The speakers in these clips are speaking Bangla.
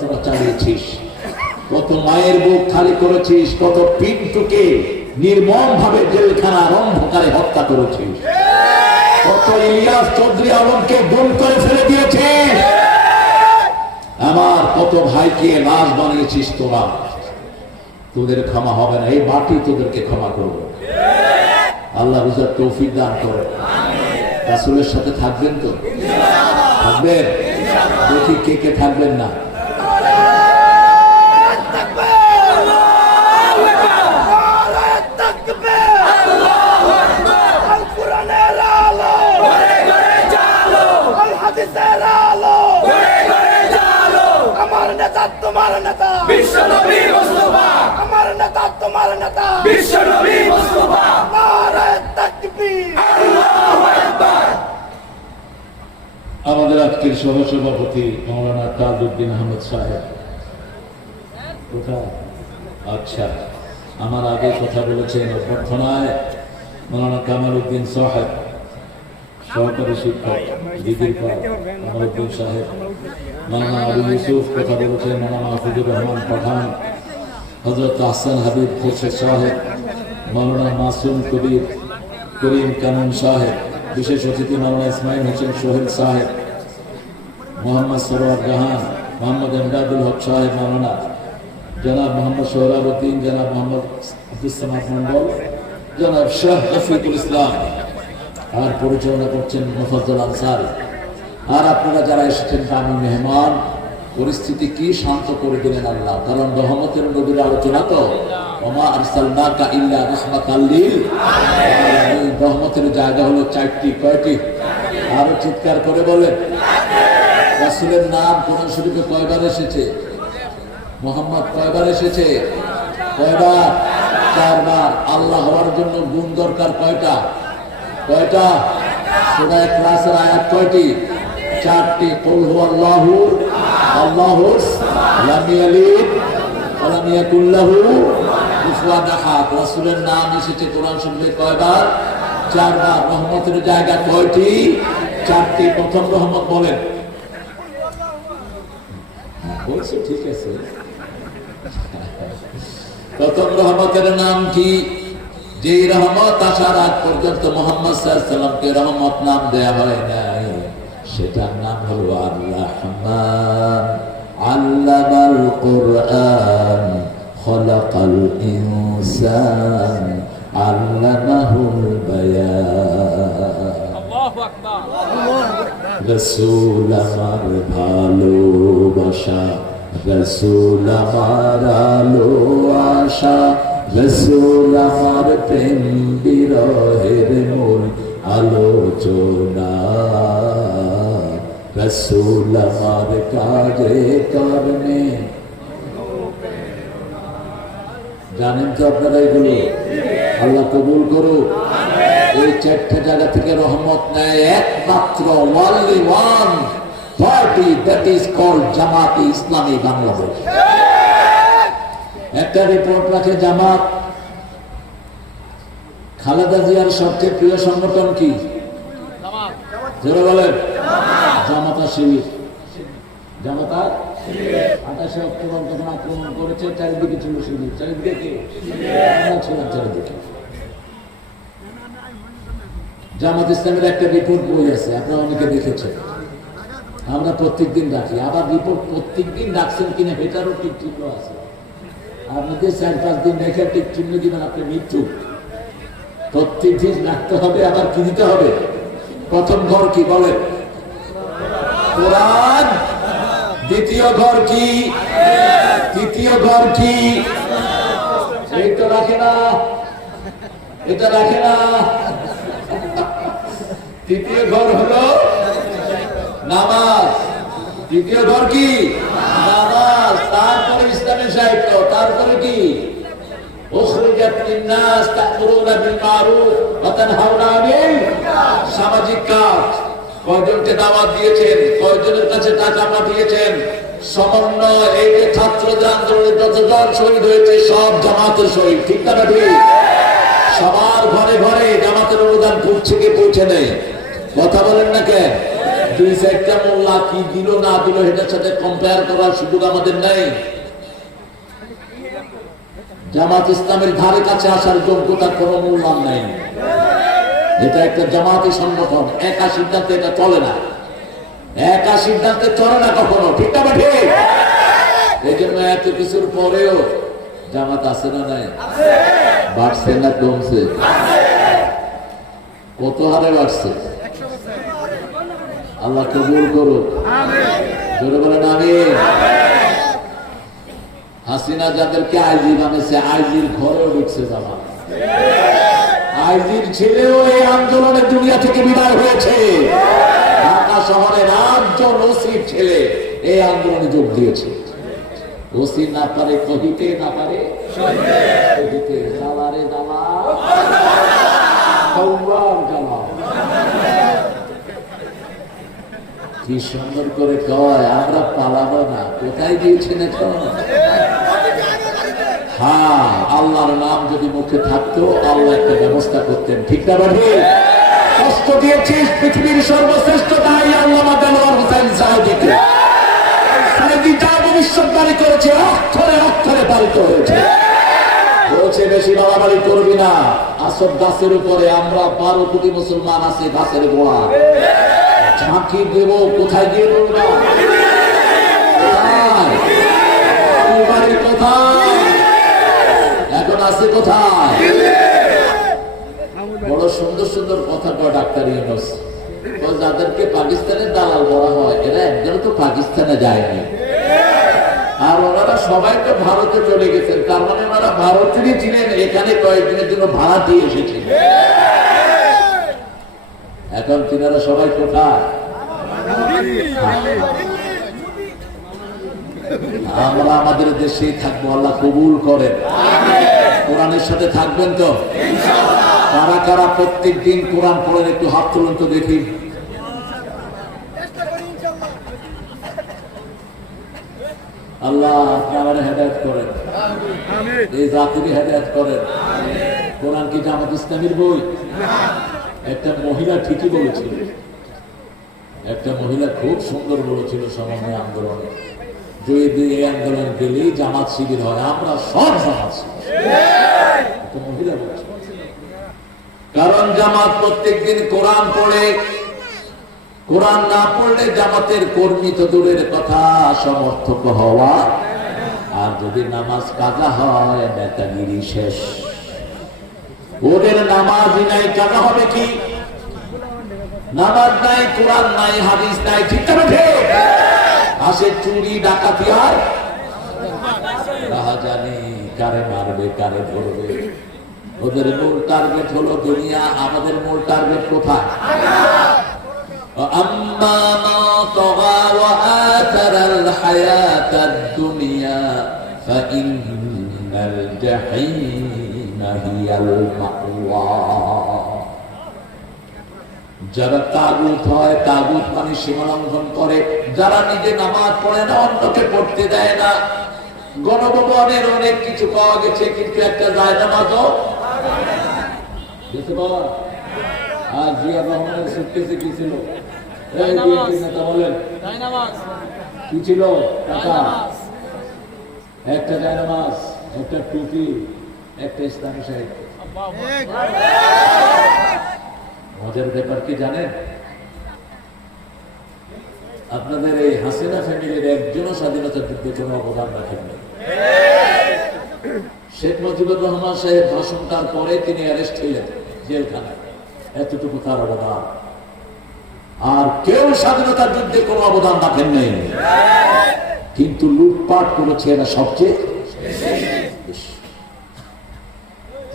যাত্রা চালিয়েছিস, কত মায়ের বুক খালি করেছিস, কত পিন্টুকে নির্মম ভাবে জেলখানার অন্ধকারে হত্যা করেছিস, কত ইলিয়াস চৌধুরী আলমকে গুম করে ফেলে দিয়েছিস, আমার কত ভাইকে লাশ বানিয়েছিস তোরা। তোদের ক্ষমা হবে না, এই মাটি তোদেরকে ক্ষমা করবে। আল্লাহ বুঝার তৌফিক দান করে। রাসূলের সাথে থাকবেন তো? থাকবেন? দেখি কে কে থাকবেন না। আমার নেতা তোমার নেতা বিশ্ব নবী মুস্তাফা, আমার নেতা তোমার নেতা বিশ্ব নবী মুস্তাফা। নারে তাকবীর, আল্লাহু আকবার। আমাদের আজকের সহসভাপতি মাওলানা তাজউদ্দিন আহমদ সাহেব কোথায়? আচ্ছা, আমার আগে কথা বলেছেন অভ্যর্থনায় মাওলানা কামাল উদ্দিন সাহেব, সহকারী শিক্ষক দিদির কামালউদ্দিন সাহেব, মাওলানা আবু ইউসুফ কথা বলেছেন, মাওলানা মাহফুজুর রহমান পাঠান, হযরত আহসান হাবিব খোরশেদ সাহেব, মাওলানা মাসুম করিম কানুন সাহেব, বিশেষ অতিথি মাওলানা ইসমাইল হোসেন সোহেল সাহেব, মোহাম্মদ সরওয়ার জাহান, মোহাম্মদ এমদাদুল হক সাহেব মাওলানা, জনাব মোহাম্মদ সোহরাবুদ্দিন, জনাব মোহাম্মদ আব্দুল সামাদ মন্ডল, জনাব শাহ রফিকুল ইসলাম, আর পরিচালনা করছেন মুফাজ্জল আনসারী। আর আপনারা যারা এসেছেন দামি মেহমান, পরিস্থিতি কি শান্ত করে দিলেন আল্লাহ, কারণ রহমতের নবীর আলোচনা তো, ওমা আরসালনাকা ইল্লা রাহমাতাল লিল আলামিন। রহমতের জায়গা হলো চারটি। কয়টি? আরো চিৎকার করে বলেন। রাসূলের নাম কোরআন শরীফে কয়বার এসেছে? মুহাম্মদ কয়বার এসেছে? কয়বার? 4 বার। আল্লাহ হওয়ার জন্য গুণ দরকার কয়টা? কয়টা? সূরা ইখলাসের আয়াত কয়টি? 4টি। কুল হুয়াল্লাহু আল্লাহুস লাম ইয়ালিদ ওয়া লাম ইয়াকুল লাহু কুফুয়ান আহাদ। রাসূলের নাম এসেছে কোরআন শরীফে কয়বার? 4 বার। রহমতের জায়গা কয়টি? 4টি। প্রথম রহমত বলেন। বলছে ঠিক আছে। প্রথম রহমতের নাম কি? যে রহমত আসার আগ পর্যন্ত মুহাম্মদ সাল্লাল্লাহু আলাইহি ওয়াসাল্লামকে রহমত নাম দেয়া হয় নাই, সেটার নাম হলো আর-রাহমান। আল্লামাল কুরআন খালাকাল ইনসান আল্লামাহুল বায়ান। আল্লাহু আকবার। রাসূল আমার ভালোবাসা, রাসূল আমার আলো আশা, রাসূল আমার প্রেম বিরহের মূল আলোচনা, রাসূল আমার কাজে কর্মে। জানেন তো আপনারা এগুলো? আল্লাহ কবুল করুক। এই 4টা জায়গা থেকে রহমত নেয় একমাত্র only one party, that is called Jamaat Islami Bangladesh. একটা রিপোর্ট রাখে জামাত, খালেদা জিয়ার সবচেয়ে প্রিয় সংগঠন কি? জোরে বলেন। জামাতা শিবির। জামাতা 28 অক্টোবর যখন আক্রমণ করেছে, চারিদিকে ছিল শিবির। চারিদিকে কে? আমরা ছিলাম চারিদিকে। জামাত ইসলামের একটা রিপোর্ট বই আছে, আপনারা অনেকে দেখেছেন। আমরা প্রত্যেকদিন রাখি। আবার রিপোর্ট প্রত্যেকদিন রাখছেন কিনা এটারও ঠিক চিহ্ন আছে। আপনাদের 4-5 দিন রেখে ঠিক চিহ্ন দিবেন আপনি মৃত্যু। প্রত্যেকদিন রাখতে হবে। আবার কি দিতে হবে? প্রথম ঘর কি বলেন? কোরআন। দ্বিতীয় ঘর কি? তৃতীয় ঘর কি? এই তো রাখে না, এটা রাখে না। তৃতীয় ঘর হলো নামাজ। তৃতীয় ঘর কি? নামাজ। তারপরে ইসলামের সাহিত্য। তারপরে কি? উখরিজাত লিন-নাস তা'মুরুনা বিল মা'রুফ ওয়া তানহাউনা আনিল সামাজিক কাজ। কয়জনকে দাওয়াত দিয়েছেন? কয়জনের কাছে টাকা পাঠিয়েছেন? সমন্বয়। এই যে ছাত্রদের আন্দোলনে যতজন শহীদ হয়েছে সব জামাতের শহীদ। ঠিক না ঠিক? সবার ঘরে ঘরে জামাতের অনুদান পৌঁছে কি পৌঁছে নেই? কথা বলেন না কেন? দুই চারটা মোল্লা কি দিল না দিল এটার সাথে কম্পেয়ার করার সুযোগ আমাদের নেই। জামাত ইসলামের ধারে কাছে আসার যোগ্যতা কোনো মূল্যায়ন নাই। এটা একটা জামাতি সংগঠন, একা সিদ্ধান্তে এটা চলে না, একা সিদ্ধান্তে চলে না কখনো, ঠিক না ঠিক? এই জন্য এত কিছুর পরেও জামাত আছে না নাই? বাড়ছে না কমছে? কত হারে বাড়ছে? আল্লাহ কবুল করুক, জোরে বলেন আমিন। হাসিনা যাদেরকে আইজি বানিয়েছে, আইজির ঘরেও ঢুকছে জামাত। আইজির ছেলেও এই আন্দোলনের দুনিয়া থেকে বিদায় হয়েছে। ঢাকা শহরের 8 জন ওসির ছেলে এই আন্দোলনে যোগ দিয়েছে। ওসি না পারে কহিতে, না পারে সহিতে, জ্বালারে জ্বালা, জ্বালা। কি সুন্দর করে কয়, আমরা পালাবো না। কোথায় দিয়েছেন এখন? হ্যাঁ, আল্লাহর নাম যদি মুখে থাকতো আল্লাহ একটা ব্যবস্থা করতেন, ঠিক না বাড়ি? কষ্ট দিয়েছিস পৃথিবীর সর্বশ্রেষ্ঠ দায়ী আল্লামা দেলোয়ার হোসেন সাঈদীকে। সাঈদী যা ভবিষ্যৎবাণী করেছে অক্ষরে অক্ষরে পালিত হয়েছে। বলছে বেশি বাড়াবাড়ি করবি না। আসর দাসের উপরে আমরা 12 কোটি মুসলমান আছি, গাছের গোড়া। ঝাঁকি দেব কোথায় গিয়ে দেব না? বাড়ির কোথায়? এখন আছে কোথায়? বড় সুন্দর সুন্দর কথা কয় ডাক্তার ইউনূস। যাদেরকে পাকিস্তানের দালাল বলা হয়, এরা একজন তো পাকিস্তানে যায়নি, আর ওনারা সবাই তো ভারতে চলে গেছেন। তার মানে ওনারা ভারতেরই ছিলেন, এখানে কয়েকদিনের জন্য ভাড়া দিয়ে এসেছিলেন। এখন তিনারা সবাই কোথায়? আমরা আমাদের দেশেই থাকবো, আল্লাহ কবুল করেন। কোরআনের সাথে থাকবেন তো? কারা কারা প্রত্যেক দিন কোরআন পড়েন? একটু হাত তুলুন তো দেখি। আল্লাহ আপনারা হেদায়েত করেন, এই জাতিকে হেদায়েত করেন। কোরআন কি জামাত ইসলামীর বই? একটা মহিলা ঠিকই বলেছিল, একটা মহিলা খুব সুন্দর বলেছিল সমন্বয় আন্দোলনে, যদি এই আন্দোলন গেলেই জামাত শিবির হয়, আমরা সব জামাত শিবির। মহিলা বলছে কারণ জামাত প্রত্যেকদিন কোরআন পড়ে, কোরআন না পড়লে জামাতের কর্মী তো দূরের কথা, সমর্থক হওয়া। আর যদি নামাজ কাজা হয়, নেতাগিরি শেষ। ওদের নামাজই নাই, কাজা হবে কি? নামাজ নাই, কোরআন নাই, হাদিস নাই, ঠিক আছে? আসে চুরি ডাকাতি, আর জানি কারে মারবে কারে ধরবে। ওদের মূল টার্গেট হলো দুনিয়া, আমাদের মূল টার্গেট কোথায়? أما من طغى وآثر الحياة الدنيا فإن الجحيم هي المأوى। যারা তাগুত হয়, তাগুত মানে সীমালঙ্ঘন করে, যারা নিজে নামাজ পড়ে না, অন্যকে পড়তে দেয় না। গণভবনের অনেক কিছু পাওয়া গেছে, কিন্তু একটা জায়নামাজও আর জিয়াউর রহমানের সুটকেসে কি ছিল? কি ছিল? একটা জায়নামাজ, একটা টুপি, একটা ইসলামী সাহিত্য। মজার ব্যাপার কি জানেন? আপনাদের এই হাসিনা ফ্যামিলির একজনও স্বাধীনতার যুদ্ধে কোনো অবদান রাখেননি। শেখ মুজিবুর রহমান সাহেব ভাষণটার পরে তিনি অ্যারেস্ট হইলেন জেলখানায়, এতটুকু তার অবদান। আর কেউ স্বাধীনতার যুদ্ধে কোনো অবদান রাখেন নাই, কিন্তু লুটপাট করেছে এরা সবচেয়ে।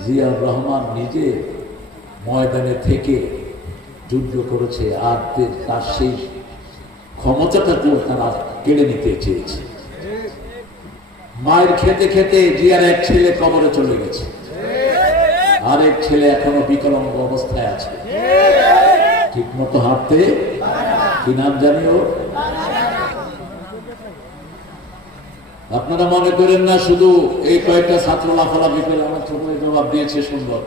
জিয়াউর রহমান নিজে ময়দানে থেকে যুদ্ধ করেছে, আর তার সেই ক্ষমতাটাকেও তারা কেড়ে নিতে চেয়েছে। মায়ের খেতে খেতে জিয়ার এক ছেলে কবরে চলে গেছে, আরেক ছেলে এখনো বিকলাঙ্গ অবস্থায় আছে, ঠিক মতো হাঁটতে। কি নাম জানিও? আপনারা মনে করেন না শুধু এই কয়েকটা ছাত্র লাফালাফি করে আমার ছোট জবাব দিয়েছে সুন্দর।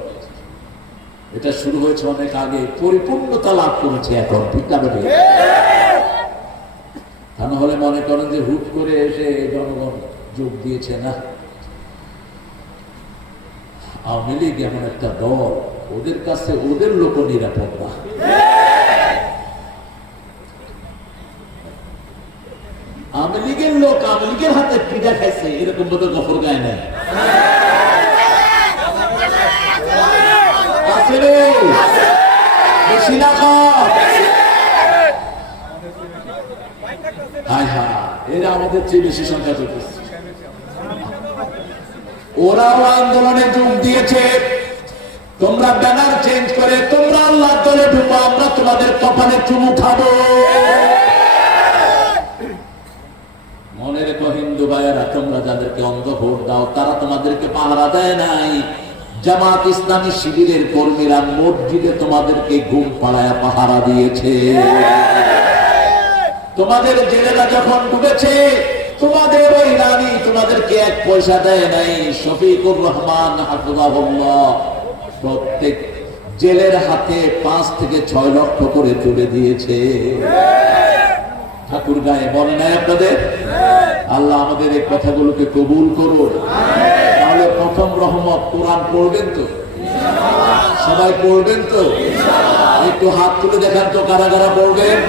এটা শুরু হয়েছে অনেক আগে, পরিপূর্ণতা লাভ করেছে এখন, ঠিক না? তা না হলে মনে করেন যে হুট করে এসে জনগণ যোগ দিয়েছে না। আওয়ামী লীগ এমন একটা দল, ওদের কাছে ওদের লোক নিরাপদ না। আওয়ামী লীগের লোক আওয়ামী লীগের হাতে পিঠা খাইছে, এরকম বোধ গফর গায়ে নেয়। এরা আমাদের চেয়ে বেশি সংখ্যা চলতেছে। ওরাও আন্দোলনে যোগ দিয়েছে। তোমরা ব্যানার চেঞ্জ করে তোমরা আল্লাহর দলে ঢুকো, আমরা তোমাদের কপালে চুমু খাবো। মনে রেখো হিন্দু ভাইয়েরা, তোমরা যাদেরকে অন্ধ ভোট দাও তারা তোমাদেরকে পাহারা দেয় নাই। জামাত ইসলামী শিবিরের কর্মীরা মসজিদে তোমাদেরকে ঘুম পাড়ায় পাহারা দিয়েছে। তোমাদের জেলেরা যখন ডুবেছে, তোমাদের ওই রানী তোমাদেরকে 1 পয়সা দেয় নাই। শফিকুর রহমান হাফিজাহুল্লাহ প্রত্যেক জেলের হাতে 5 থেকে 6 লক্ষ করে তুলে দিয়েছে। ঠাকুর গায়ে বলে নাই আপনাদের? আল্লাহ আমাদের এই কথাগুলোকে কবুল করুন। তাহলে প্রথম রহমত কোরআন পড়বেন তো? সবাই পড়বেন তো? একটু হাত তুলে দেখান তো কারা কারা পড়বেন।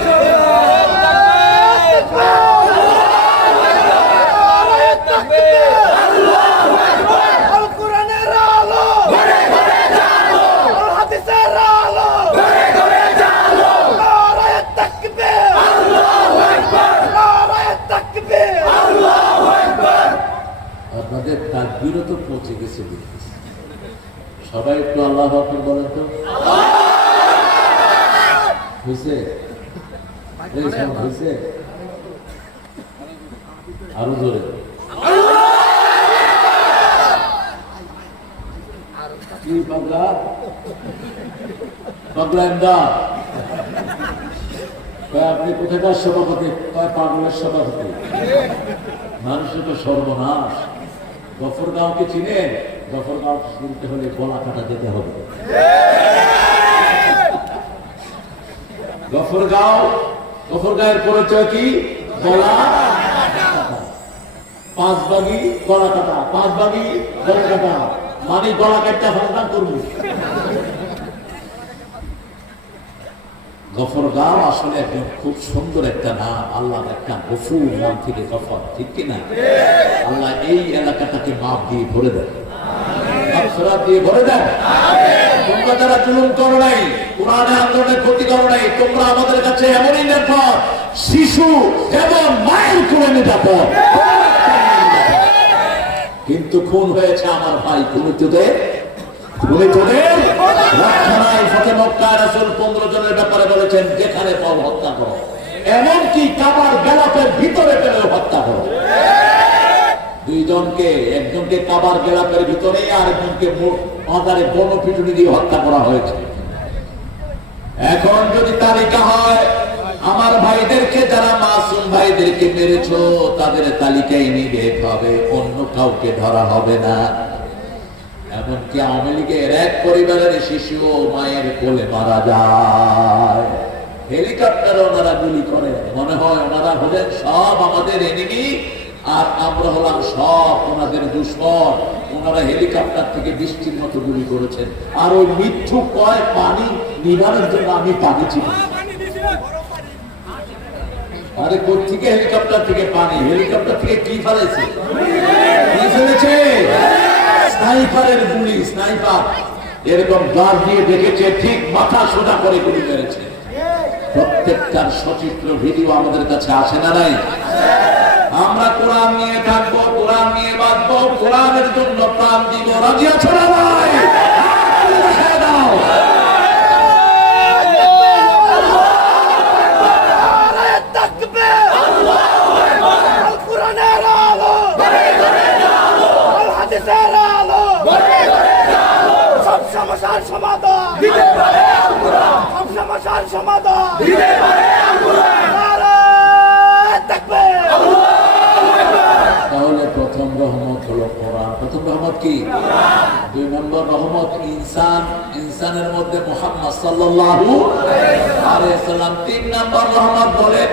আপনাদের তাকবীরও তো পৌঁছে গেছে। সবাই একটু আল্লাহু আকবার বলেন তো। হয়েছে? হয়েছে? আরো জোরে। কি পাগলা? পাগলা এমদাদ। আপনি কোথাকার সভাপতি? পাগলের সভাপতি। মানুষের তো সর্বনাশ। গফরগাঁওকে চিনেন? গফরগাঁও চিনতে হলে গলা কাটা যেতে হবে। গফরগাঁওয়ের পরিচয় কি? গলা কাটা। 5 বাগি গলা কাটা, 5 বাগি গলা কাটা, মানে গলা কাটটা ফাঁকা করবো। গফরগাঁও আসলে একদম খুব সুন্দর একটা নাম। আল্লাহর একটা গফুর নাম থেকে গফর, ঠিক কিনা? আল্লাহ এই এলাকাটাকে মাপ দিয়ে ভরে দেন, মাগফিরাত দিয়ে ভরে দেন। তোমরা যারা জুলুম করো নাই, কোরআনে আন্দোলনের ক্ষতি করো নাই, তোমরা আমাদের কাছে এমনই নিরাপদ শিশু এবং মায়ের কোলে নিরাপদ। কিন্তু খুন হয়েছে আমার ভাই, খুনি তোদের রক্ষা নাই। ফতে মক্কায় রাসূল 15 জনের ব্যাপারে বলেছেন, যেখানে পাও হত্যা করো, এমনকি কাবার গেলাপের ভিতরে পেলেও হত্যা করো। 2 জনকে, একজনকে কাবার গেলাপের ভিতরে, আর একজনকে মাজারে গণপিটুনি দিয়ে হত্যা করা হয়েছে। এখন যদি তালিকা হয়, আমার ভাইদেরকে, যারা মাসুম ভাইদেরকে মেরেছো, তাদের তালিকায় নিবে হবে, অন্য কাউকে ধরা হবে না। এমনকি আওয়ামী লীগের এক পরিবারের শিশু মায়ের কোলে মারা যায়। হেলিকপ্টারে ওনারা গুলি করে, মনে হয় ওনারা হলেন সব আমাদের এনিমি আর আমরা হলাম সব ওনাদের দুশ্মন। ওনারা হেলিকপ্টার থেকে বৃষ্টির মতো গুলি করেছেন। আর ওই মিথ্যু কয় পানি নিবানোর জন্য আমি পানি ছিল। আরে কোথেকে হেলিকপ্টার থেকে পানি? হেলিকপ্টার থেকে কি ফেলেছে? কি ফেলেছে? স্নাইপারের গুলি। স্নাইপার এরকম গাছ দিয়ে দেখেছে, ঠিক মাথা সোজা করে গুলি মেরেছে। প্রত্যেকটার সচিত্র ভিডিও আমাদের কাছে আসে না নাই? আমরা কোরআন নিয়ে থাকবো, কোরআন নিয়ে বাঁচবো, কোরআনের জন্য প্রাণ দিব। রাজি আছো না ভাই? সমাধান দিতে পারে আল কোরআন, সব সমস্যার সমাধান দিতে পারে আল কোরআন। নারে তাকবীর, আল্লাহু আকবার। তাহলে প্রথম রহমত হলো কোরআন। প্রথম রহমত কি? কোরআন। 2 নম্বর রহমত ইনসান, ইনসানের মধ্যে মুহাম্মদ সাল্লাল্লাহু আলাইহি ওয়াসাল্লাম। 3 নম্বর রহমত বলে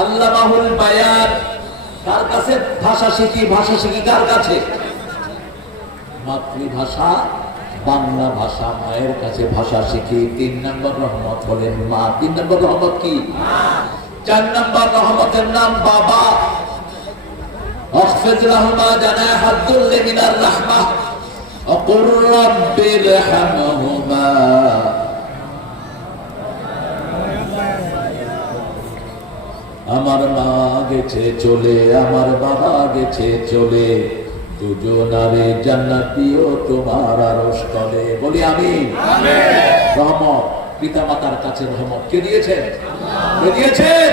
আল্লামাহুল বায়ান, কার কাছে ভাষা শিখি? ভাষা শিখি কার কাছে? মাতৃভাষা বাংলা ভাষা, মায়ের কাছে ভাষা শিখি। 3 নম্বর রহমত হলেন মা। 3 নম্বর রহমত কি? 4 নম্বর রহমতের নাম বাবা। اخفض لهما جناح الذل من الرحمة وقل رب ارحمهما আমার মা গেছে চলে, আমার বাবা গেছে চলে, দুজনারে জান্নাত দিও তোমার আরশ তলে। বলি আমিন। রহমত পিতা মাতার কাছে রহমত কে দিয়েছেন? কে দিয়েছেন?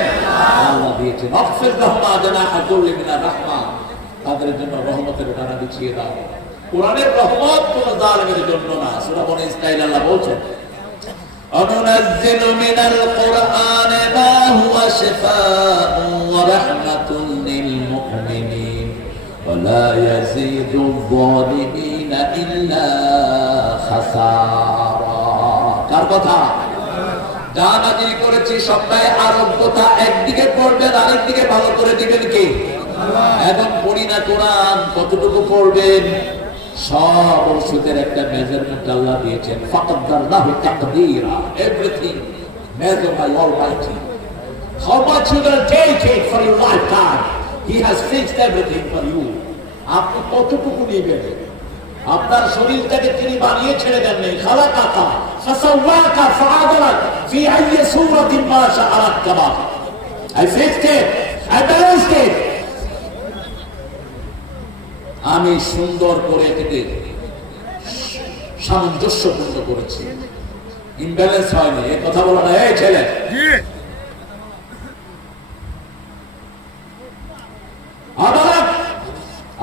আল্লাহ দিয়েছেন। আফসির রহমা জানাহা যুল্লি মিনার রাহমা, তাদের জন্য রহমতের ডানা বিছিয়ে দাও। কোরআনের রহমত কোন জালিমের জন্য না। সূরা বনী ইসরাঈল আল্লাহ বলছেন, অনুনাজ্জিলু মিনাল কুরআনি মা হুয়া শিফাউন ওয়া রাহমাতুন লিল মুমিনিন ওয়া লা ইয়াজিদু যালিমিনা ইল্লা খাসারা। কার কথা? যা নাযিল করেছি সবটাই আরোগ্যতা। একদিকে পড়বেন, আরেকদিকে ভালো করে দিবেন কে? এখন পড়ি না কোরআন, কতটুকু পড়বেন? সব ওষুধের একটা মেজারমেন্ট আল্লাহ দিয়েছেন। ফাকাদ্দারনাহু তাকদীরা, everything measured by Almighty. How much you will take it for your lifetime, He has fixed everything for you. আপনি কতটুকু নেবেন? আপনার শরীরটাকে তিনি বানিয়ে ছেড়ে দেন নাই। খালাকাকা ফাসাওয়াকা ফাআদালাক ফি আইয়ি সূরাতিন মা শাআ রাক্কাবা। I fixed it, I balanced it. আমি সুন্দর করে এটাকে সামঞ্জস্যপূর্ণ করেছি, ইমব্যালেন্স হয়নি। এই কথা বলো না এই ছেলে।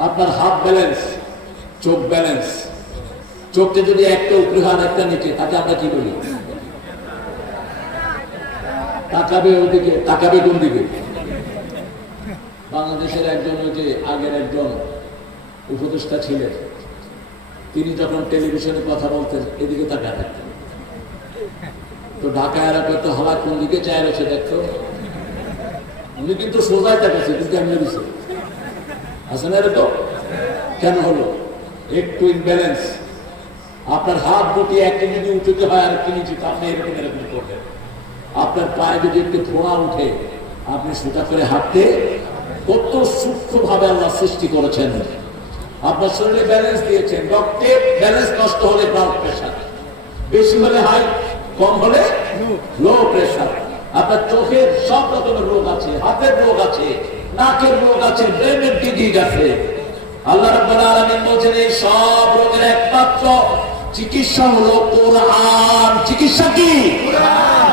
আপনার হাত ব্যালেন্স, চোখ ব্যালেন্স। চোখটা যদি একটা উপরে হয় একটা নিচে, তাকে আমরা কি বলি? তাকাবে ওদিকে, তাকাবে কোন দিকে? বাংলাদেশের একজন ওই যে আগের একজন উপদেষ্টা ছিলেন, তিনি যখন টেলিভিশনে কথা বলতেন এদিকে তাকায় থাকতেন। তো ঢাকায় এরা করতে হওয়া কোন দিকে চায় রয়েছে দেখতো। উনি কিন্তু সোজায় তাকাচ্ছে, কিন্তু এমনি দিচ্ছে আসেন। এর তো কেন হলো? একটু ইনব্যালেন্স। আপনার হাত দুটি একটি যদি উঁচুতে হয় আর একটি নিচে, আপনি এরকম এরকম করবেন। আপনার পায়ে যদি একটু ধোঁয়া উঠে, আপনি সোজা করে হাঁটতে, কত সূক্ষ্ম ভাবে আল্লাহ সৃষ্টি করেছেন। আপনার শরীরে ব্যালেন্স দিয়েছেন। রক্তের ব্যালেন্স নষ্ট হলে ব্লাড প্রেশার, বেশি হলে হাই, কম হলে লো প্রেশার। আপনার চোখের সব রকমের রোগ আছে, হাতের রোগ আছে, নাকের রোগ আছে, ব্রেনের ডিজিজ আছে। আল্লাহ রাব্বুল আলামিন বলেন এই সব রোগের একমাত্র চিকিৎসা হলো কোরআন। চিকিৎসা কি? কোরআন।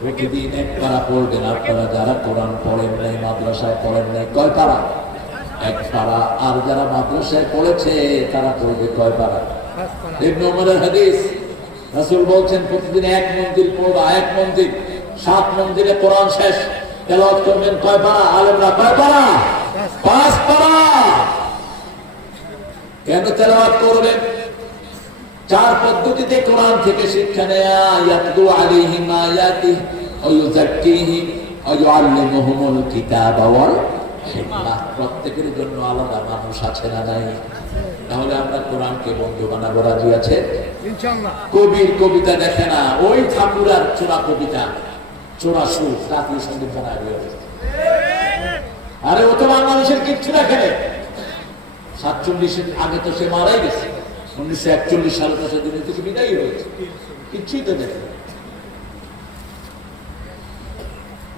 প্রতিদিন এক পারা পড়বেন। আপনারা যারা কোরআন পড়েন নাই, মাদ্রাসায় পড়েন নাই, কয় পারা? এক পারা। আর যারা মাদ্রাসায় পড়েছে তারা পড়বে কয় পারা? ইবনে ওমরের হাদিস, রাসূল বলছেন প্রতিদিন এক মঞ্জিল পড়বা। এক মঞ্জিল, 7 মঞ্জিলে কোরআন শেষ। তেলাওয়াত করবেন কয় পারা? আলেমরা কয় পারা? 5 পারা। কেন তেলাওয়াত করবেন? 4 পদ্ধতিতে কোরআন থেকে শিক্ষা নেয়া। ইয়াতলু আলাইহিম আয়াতিহি ওয়া ইউযাক্কিহিম ওয়া ইউআল্লিমুহুমুল কিতাবা ওয়াল হিকমাহ। প্রত্যেকের জন্য আলাদা মানুষ আছে না নাই? তাহলে আমরা কোরআনকে বন্ধু বানাবো। রাজি আছে ইনশাআল্লাহ? কবির কবিতা দেখে না, ওই ঠাকুরার চোরা কবিতা, চোরা সুর, জাতীয় সঙ্গীত বানায় রয়েছে। আরে ও তো বাংলাদেশের কিচ্ছু দেখে না। 47-এর আগে তো সে মারাই গেছে। 1941 সালে তো সে দুনিয়া থেকে বিদায় হয়েছে। কিচ্ছুই তো দেখে না।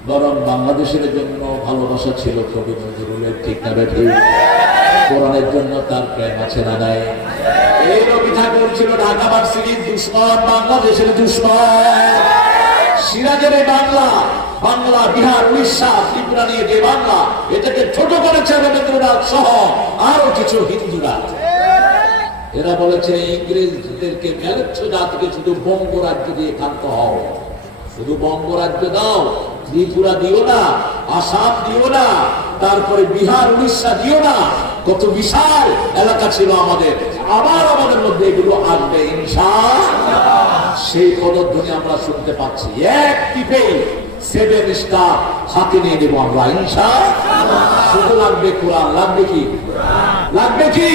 বরং বাংলাদেশের জন্য ভালোবাসা ছিল কবি নজরুলের, ঠিক না বেঠি? কোরআনের জন্য তার প্রেম আছে না নাই? এই রবি ঠাকুর ছিল ঢাকা ভার্সিটির দুশ্মন, বাংলাদেশের দুশ্মন। সিরাজের এই বাংলা, বাংলা, বিহার, উড়িষ্যা, ত্রিপুরা নিয়ে যে বাংলা, এটাকে ছোট করেছে রবীন্দ্রনাথ সহ আরো কিছু হিন্দুরা। এরা বলেছে ইংরেজদেরকে মেলেচ্ছ জাতিকে শুধু বঙ্গরাজ্য দিয়ে ক্ষান্ত হও, শুধু বঙ্গরাজ্য দাও, ত্রিপুরা দিও না, আসাম দিও না, তারপরে বিহার, উড়িষ্যা দিও না। কত বিশাল এলাকা ছিল আমাদের। আবার আমাদের মধ্যে এগুলো আসবে ইনশাআল্লাহ। সেই পদধ্বনি আমরা শুনতে পাচ্ছি। এক টিপেই 7 স্টার হাতে নিয়ে দেবো আমরা ইনশাআল্লাহ। শুধু লাগবে কোরআন, লাগবে কি? লাগবে কি?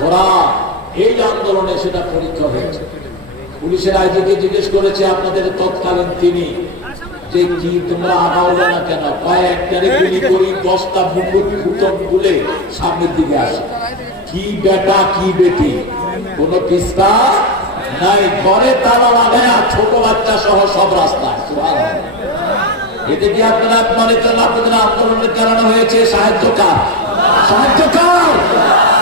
কোরআন। এই আন্দোলনে সেটা পরীক্ষা হয়েছে। পুলিশের আইজিকে জিজ্ঞেস করেছে আপনাদের তৎকালীন তিনি যে কি তোমরা আগাওলে না কেন? কয়েকটারে গুলি করি 10টা মুকুট ফুটন খুলে সামনের দিকে আসে। কি বেটা কি বেটি, কোন পিস্তা নাই, ঘরে তালা লাগায় ছোট বাচ্চা সহ সব রাস্তায়। এতে কি আপনারা আপনাদের আন্দোলনের কারণে হয়েছে? সাহায্যকার, সাহায্যকার।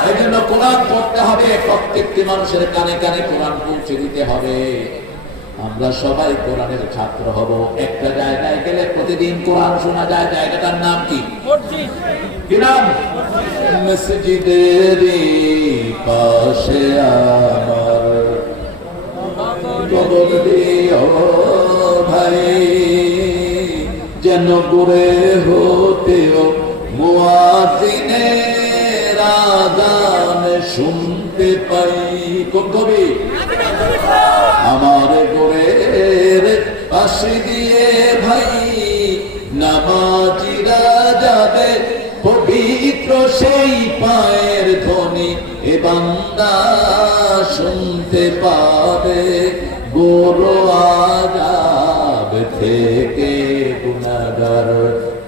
এই জন্য কোরআন পড়তে হবে, প্রত্যেকটি মানুষের কানে কানে কোরআন পৌঁছে দিতে হবে। আমরা সবাই কোরআনের ছাত্র হব। একটা জায়গায় গেলে প্রতিদিন কোরআন শোনা যায়, জায়গাটার নাম কি? কি নাম? মসজিদের পাশে আমার কবর দিও ভাই, যেন ঘুরে হতেও মুয়াজ্জিনের আযান শুনতে পাই। কোন কবি? আমার গোরের পাশে দিয়ে ভাই নামাজিরা যাবে, পবিত্র সেই পায়ের ধ্বনি এ বান্দা শুনতে পাবে। বড় আযাব থেকে গুনাহগার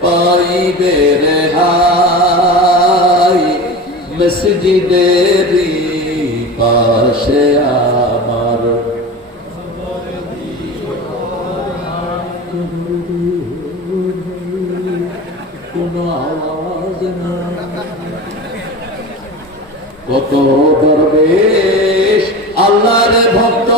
পাইবে রেহাই, মসজিদের পাশে আমার। কোন আওয়াজ না, কত দরবেশ আল্লাহর ভক্ত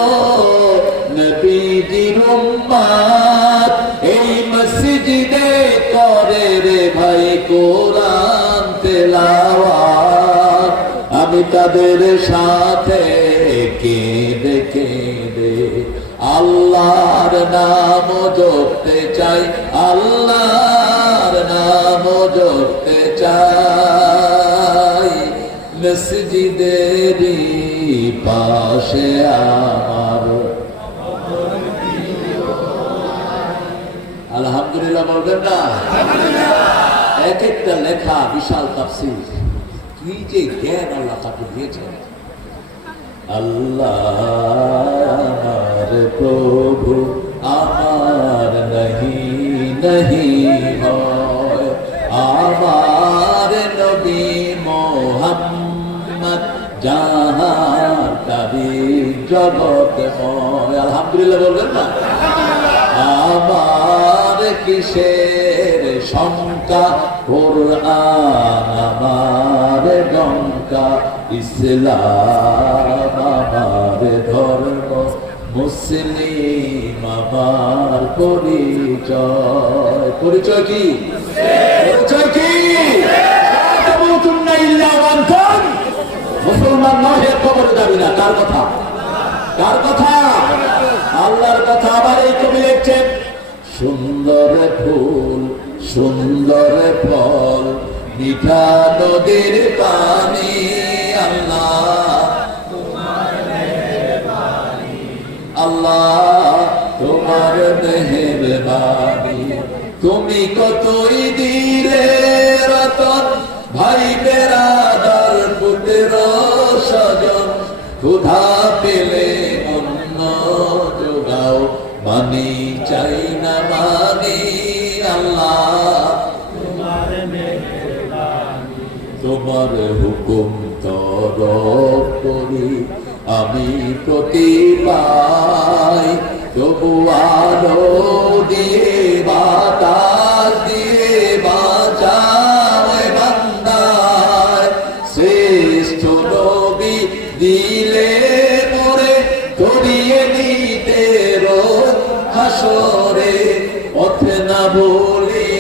নবীজির উম্মত এই মসজিদে করে রে ভাই কোরআন তেলাওয়াত। আমি তাদের সাথে কেঁদে কেঁদে আল্লাহর নাম জপতে চাই, আল্লাহর নাম জপতে চাই। মসজিদের পাশে আমার। আলহামদুলিল্লাহ বলবেন না? এক একটা লেখা বিশাল তাফসীর, কি যে জ্ঞান আল্লাহ তাকে দিয়েছেন। আল্লাহ আমার প্রভু আমার নহি নহি হয়, আমার নবী মুহাম্মদ জাহান তারিখ জগৎময়। আলহামদুলিল্লাহ বলবেন না? আমার কিসের শঙ্কা, কোরআন আমার ডঙ্কা, ইসলাম আমার ধর্ম, মুসলিম আমার পরিচয়। পরিচয় কি? পরিচয় কি? মুসলমান নহে কবরে যাবি না। কার কথা? কার কথা? আল্লাহর কথা। আবার এই কবি লিখছেন, সুন্দর ফুল সুন্দর ফল মিঠা নদীর পানি, আল্লাহ আল্লাহ তোমার মেহেরবানি। তুমি কতই দিলে রতন, ভাই বেরাদার পুত্র স্বজন, ক্ষুধা পেলে অন্ন যোগাও, মানি চাই না মানি, আল্লাহ তোমার হুকুম তরফ করি আমি প্রতি পাই, তবু আলো দিয়ে বাতাস দিয়ে বাঁচায় বান্দায়। শ্রেষ্ঠ নবী দিলে মোরে ধরিয়ে নিতে রোজ হাসরে, পথে না বলি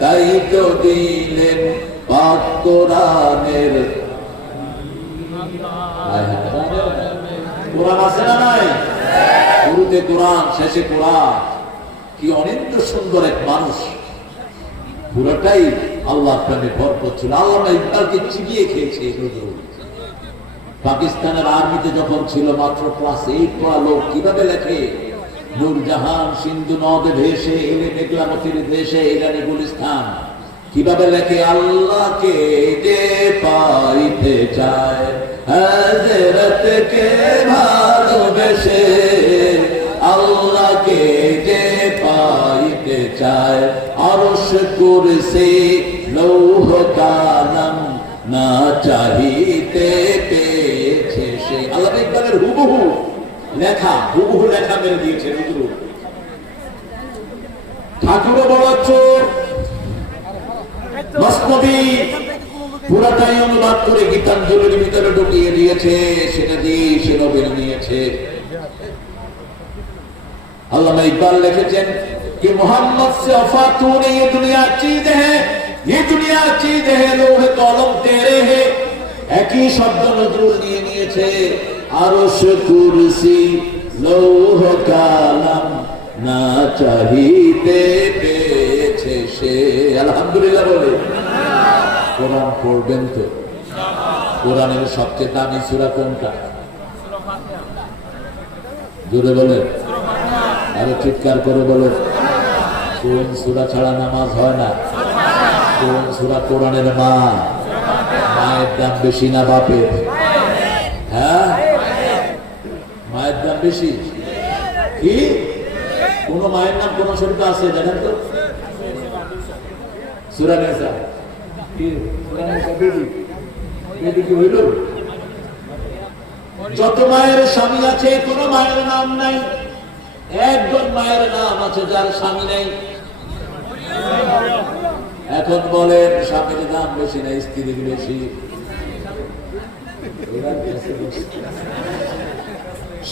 তাই তো দিলেন পাক কোরআনের। কোরআন আছে না নাই? শুরুতে কোরআন, শেষে কোরআন। কি অনিন্দ সুন্দর এক মানুষ, পুরোটাই আল্লাহ প্রেমে ভরপুর ছিল। আল্লামা ইকবালকে চিবিয়ে খেয়েছে এই নজরুল। পাকিস্তানের আর্মিতে যখন ছিল, মাত্র ক্লাস 8 পড়া লোক কিভাবে লেখে? নূরজাহান সিন্ধু নদে ভেসে এলে মেঘলামতির দেশে ইরানি গুলিস্তান। কিভাবে লেখে, আল্লাহকে যে পাইতে চায় হযরতকে ভালোবেসে, আল্লাহকে যে পাইতে চায় আরশ কুরসি লৌহ কালাম না চাহিতে পেয়েছে সে। আল্লাহ ইকবালের হুবহু লেখা, হুবহু লেখা মেরে দিয়েছে হুজুর। ঠাকুরও বড় চোর, মসনবী পুরাটাই অনুবাদ করে গীতাঞ্জলির ভিতরে ঢুকিয়ে দিয়েছে, সেটা দিয়ে সে নোবেল নিয়েছে। আল্লামা ইকবাল লিখেছেন कि मोहम्मद से वफातू ने ये दुनिया चीज है, ये दुनिया चीज है, लोहे कलम तेरे है। एक ही शब्द नजरुल নিয়ে নিয়েছে, আরশ কুরসি লৌহ কালাম না চাহিতে পেয়েছে সে। আলহামদুলিল্লাহ বলে। কোরআন পড়বেন তো? কোরআনের সবচেয়ে দামি সূরা কোনটা? জোরে বলেন, আরো চিৎকার করে বলেন। কোন সূরা ছাড়া নামাজ হয় না? কোন সূরা কোরআনের মা? মায়ের দাম বেশি না বাপের? হ্যাঁ, মায়ের দাম বেশি। কি কোন মায়ের নাম কোন শরীফে আছে দেখেন তো? সূরা নিসা কি? সূরা নিসা বেবি কি হইল? যত মায়ের স্বামী আছে কোন মায়ের নাম নাই, একজন মায়ের নাম আছে যার স্বামী নেই। এখন বলেন স্বামীর দাম বেশি না স্ত্রীর বেশি?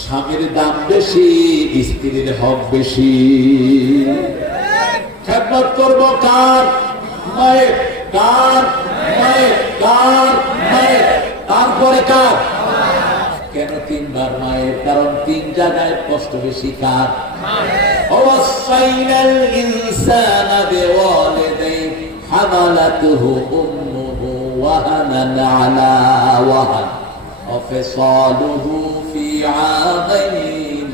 স্বামীর দাম বেশি, স্ত্রীর হক বেশি। খেদমত করব কার? মায়ের। কার? মায়ের। কার? মায়ের। তারপরে কার? কেন তিনবার মায়ের? কারণ তিন জায়গায় কষ্ট বেশি কার? ওয়াসাইনাল ইনসানা বিওয়ালিদাইহি হামালাতুহু উম্মুহু ওয়াহানান আলা ওয়াহান ওয়াফিসালুহু ফি আদাইন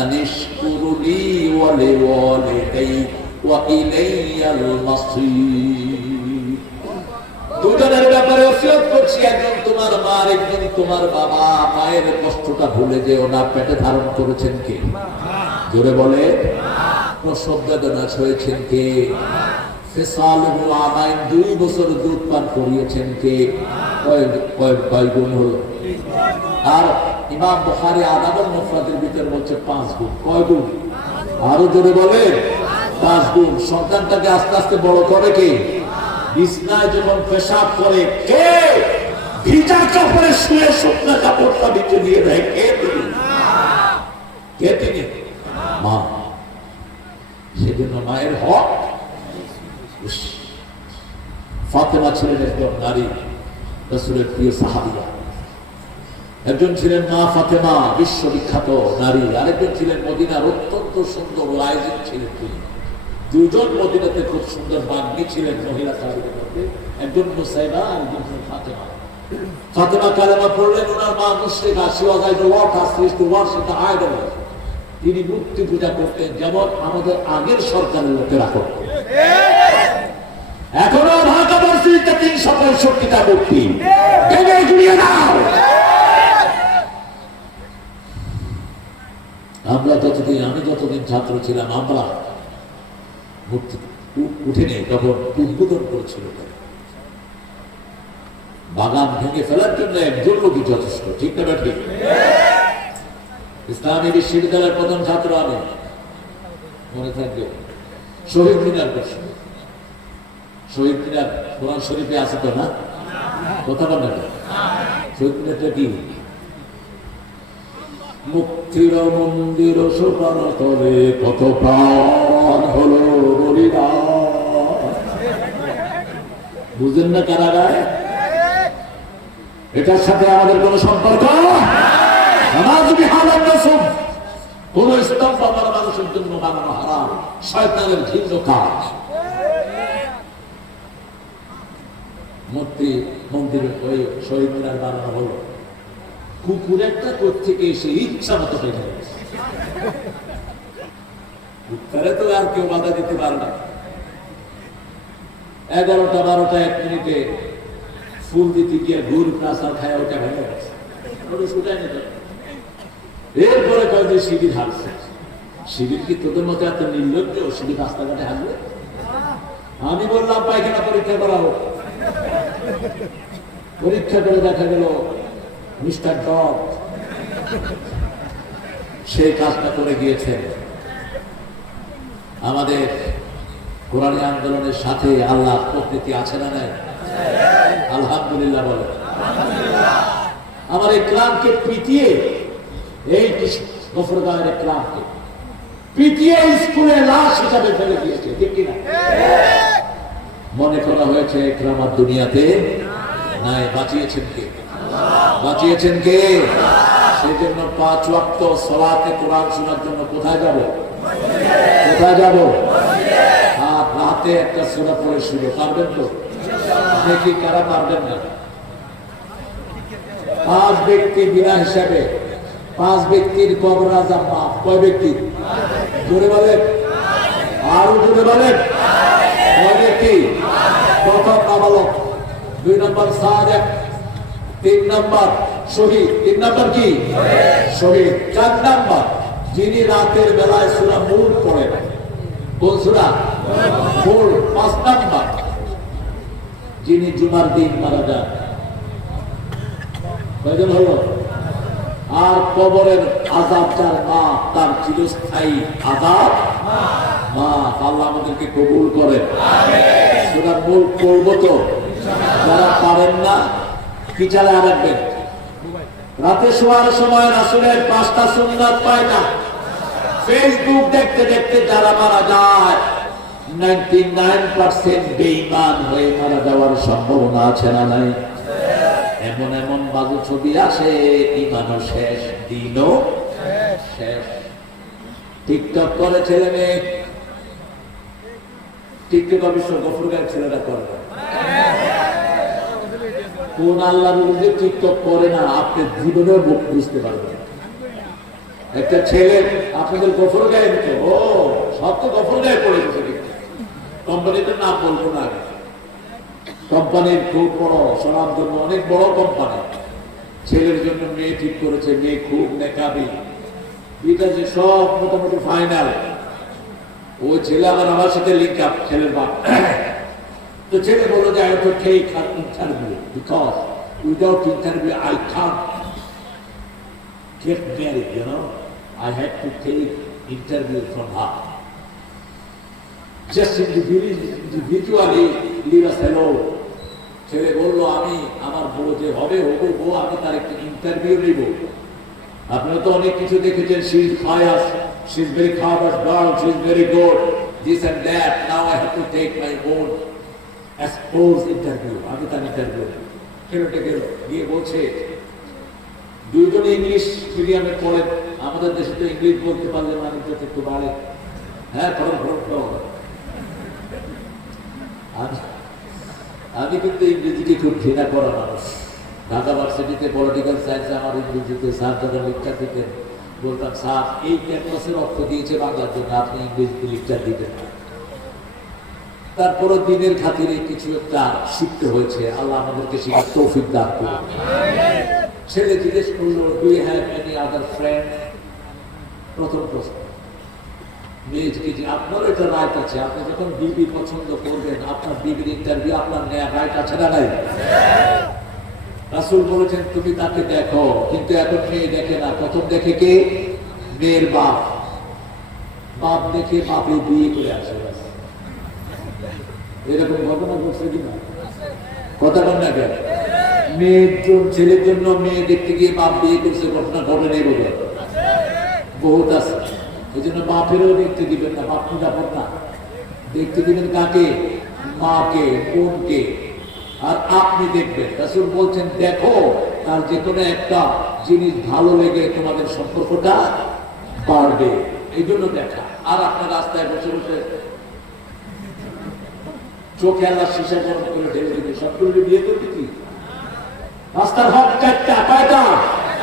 আনিশকুরু লি ওয়া লিওয়ালিদাইহি ওয়া ইলাইয়াল মাসীর। দুজনের ব্যাপারে ওসিয়ত করছি, একজন তোমার মা, একজন তোমার বাবা। মায়ের কষ্টটা ভুলে যেও না। পেটে ধারণ করেছেন কে? জোরে বলে। প্রসব বেদনা সয়েছেন কে? ফিসালুহু আমাইন, 2 বছর দুধ পান করিয়েছেন কে? কয় গুণ হলো? আর ইমাম বুখারী আদাবুল মুফরাদের ভিতরে বলছে 5 গুণ। কয় গুণ? আরো জোরে বলে। 5 গুণ। সন্তানটাকে আস্তে আস্তে বড় করে কে? বিছনায় যখন পেশাব করে কে? ভিজা কাপড়ে শুয়ে শুকনা কাপড়টা ভিজে দিয়ে দেয় কে? কে তিনি? মা। সেজন্য মায়ের হক। ফাতেমা ছিলেন একজন নারী, রাসূলের প্রিয় সাহাবিয়া। একজন ছিলেন মা ফাতেমা, বিশ্ববিখ্যাত নারী। আরেকজন ছিলেন মদিনার অত্যন্ত সুন্দর লাইজিন ছিলেন তিনি। দুজন মদিনাতে খুব সুন্দর বাগ্মী ছিলেন মহিলা সাহাবীদের মধ্যে। একজন মুসাইবা, একজন ফাতেমা। ফাতেমা কালেমা পড়লেন, ওনার মা মুশরিকা, she was idolatrous, she used to worship the idol। তিনি মূর্তি পূজা করতেন, যেমন আমাদের আগের সরকারের লোকেরা করতেন। এখনো ঢাকা মসজিদে 365টা মূর্তি ভেঙে গুড়িয়ে দাও। আমরা যতদিন, আমি যতদিন ছাত্র ছিলাম, আমরা মূর্তি উঠেনি তখন উদ্বোধন করেছিল। বাগান ভেঙে ফেলার জন্য একজন লোকই যথেষ্ট। ঠিক না ঠিক? ইসলামী বিশ্ববিদ্যালয়ের প্রথম ছাত্র আমি, মনে থাকবে। শহীদ মিনার করছে। শহীদ মিনার কোরআন শরীফে আছে তো না? কথা বলেন। শহীদ মিনারটা কি? মুক্তির মন্দির সোপান করে কত প্রাণ হলো বলিদান। বুঝেন না কারা গায়? এটার সাথে আমাদের কোন সম্পর্ক? কোন স্তম্ভ আমার মানুষের জন্য বানানো হারাম, শয়তানের ঘৃণ্য কাজ। মূর্তি মন্দিরে হয়ে শহীদ মিনার বানানো হলো। কুকুর একটা কোথা থেকে এসে ইচ্ছা মতো হয়ে গেছে। উত্তরে তো আর কেউ বাধা দিতে পারে না। 11টা 12টা 1 মিনিটে ফুল দিতে গিয়ে ঘুর প্রাসাদ খায় ওটা ভেঙে গেছে, ওটা শুকায় নিত। এরপরে কয় যে শিবির হারছে। শিবির কি তোদের মতো এত নির্লজ্জ? শিবির রাস্তাঘাটে হারবে? আমি বললাম পায়খানা পরীক্ষা করা হোক। পরীক্ষা করে দেখা গেল মিস্টার ডগ সেই কাজটা করে গিয়েছেন। আমাদের কোরআনী আন্দোলনের সাথে আল্লাহ প্রকৃতি আছে না নাই? আলহামদুলিল্লাহ বলে। আমার ইকরামকে পিটিয়ে, এই গফরগাঁওয়ের ইকরামকে পিটিয়ে স্কুলে লাশ হিসাবে ফেলে দিয়েছে, ঠিক কিনা? মনে করা হয়েছে ইকরাম আর দুনিয়াতে নাই। বাঁচিয়েছেন কে? বাঁচিয়েছেন কে? সেই জন্য 5 ওয়াক্ত সালাতে কোরআন শোনার জন্য কোথায় যাব? কোথায় যাব? আর রাতে একটা সূরা পড়ে শুরু পারবেন তো? দেখি কারা পারবেন না। 5 ব্যক্তি বিনা হিসাবে 5 ব্যক্তির কবর আযাব মাফ। কয় ব্যক্তি? জোরে বলেন, আরো জোরে বলেন। কয় ব্যক্তি? প্রথম নাবালক, 2 নম্বর সাদেক, 3 নম্বর শহীদ। 3 নম্বর কি? শহীদ। 4 নম্বর যিনি রাতের বেলায় সূরা মুল্ক পড়েন। কোন সূরা? মুল্ক। 5 নম্বর যিনি জুমার দিন মারা যান। কয়জন হলো? আর কবরের আযাব যার মা, তার চিরস্থায়ী আযাব মা। আল্লাহ আমাদেরকে কবুল করেন। সূরা মুল্ক পড়ব তো? যারা পারেন না কি চালায় রাখবেন? রাতে শোয়ার সময় রাসূলের 5টা সুন্নাত পায় না। ফেসবুক দেখতে দেখতে যারা মারা যায় 99% বেঈমান হয়ে মারা যাওয়ার সম্ভাবনা আছে না নাই? এমন এমন বাজে ছবি আসে, ইমানও শেষ, দিনও শেষ। টিকটক করে ছেলে মেয়ে, টিকটক অবশ্য গফরগাঁওয়ের ছেলেরা করে না। কোন আল্লাহ যে টিকটক করে না আপনি জীবনেও বুঝতে পারবেন। একটা ছেলে আপনাদের গফরগাঁয়ে দিত, ও সব তো গফরগাঁয়ে পড়ে গেছে। কোম্পানিটার নাম বলবো না। কোম্পানির খুব বড়, শোনার জন্য অনেক বড় কোম্পানি। ছেলের জন্য মেয়ে ঠিক করেছে, মেয়ে খুব নেকাবি, এটা যে সব মোটামুটি ফাইনাল। ওই ছেলে আমার সাথে লিঙ্ক আপ, ছেলের বাপ। তো ছেলে বললো যে I have to take her interview because without interview I can't get married, you know. I had to take interview from her. Just individually leave us alone. ছেলে বললো আমি আমার বউ যে হবে হবো বউ, আমি তার একটা ইন্টারভিউ নিব। আপনারা তো অনেক কিছু দেখেছেন, she is pious, she is very covered girl, she is very good, this and that. Now I have to take my own expose interview. আমি তার ইন্টারভিউ ছেলেটা গেল, গিয়ে বলছে দুইজনে ইংলিশ মিডিয়ামে পড়ে। আমাদের দেশে তো ইংলিশ বলতে পারলে মানুষ একটু বাড়ে। হ্যাঁ, আমি কিন্তু ইংরেজিকে খুব ঘৃণা করা মানুষ। ঢাকা ভার্সিটিতে পলিটিক্যাল সায়েন্সে আমার ইংরেজিতে স্যার যারা লেকচার দিতেন, বলতাম স্যার এই ক্যাম্পাসের অর্থ দিয়েছে বাংলার জন্য, আপনি ইংরেজিতে লেকচার দিতেন না। তারপরও দিনের খাতিরে কিছু একটা শিখতে হয়েছে। আল্লাহ আমাদেরকে শিখার তৌফিক দান করুন। ছেলে জিজ্ঞেস করলো, do you have any other friend? প্রথম প্রশ্ন। মেয়েকে যে আপনারও এটা রাইট আছে, আপনি যখন বিবি পছন্দ করবেন আপনার বিবির ইন্টারভিউ আপনার নেওয়ার রাইট আছে না নাই? রাসূল বলেছেন তুমি তাকে দেখো, কিন্তু এখন মেয়ে দেখে না। প্রথম দেখে কে? মেয়ের বাপ। বাপ দেখে বাপে বিয়ে করে আসে। এরকম ঘটনা ঘটছে কিনা? কথা বল না কেন? মেয়ের জন্য, ছেলের জন্য মেয়ে দেখতে গিয়ে বাপ বিয়ে করছে, ঘটনা ঘটে নেই বলে বহুত আছে। এই জন্য বাপেরও দেখতে দিবেন না, বাপ নিরাপদ না। দেখতে দিবেন কাকে? মাকে, বোনকে। আর আপনি দেখবেন, রাসূল বলছেন দেখো তার যে কোনো একটা জিনিস ভালো লেগে তোমাদের সম্পর্কটা বাড়বে, এই জন্য দেখা। আর আপনার রাস্তায় বসে বসে চোখে আল্লাহ শিশা গরম করে ঢেলে দিবে, সবগুলো বিয়ে করবে কি? রাস্তার হক 4টা, কয়টা?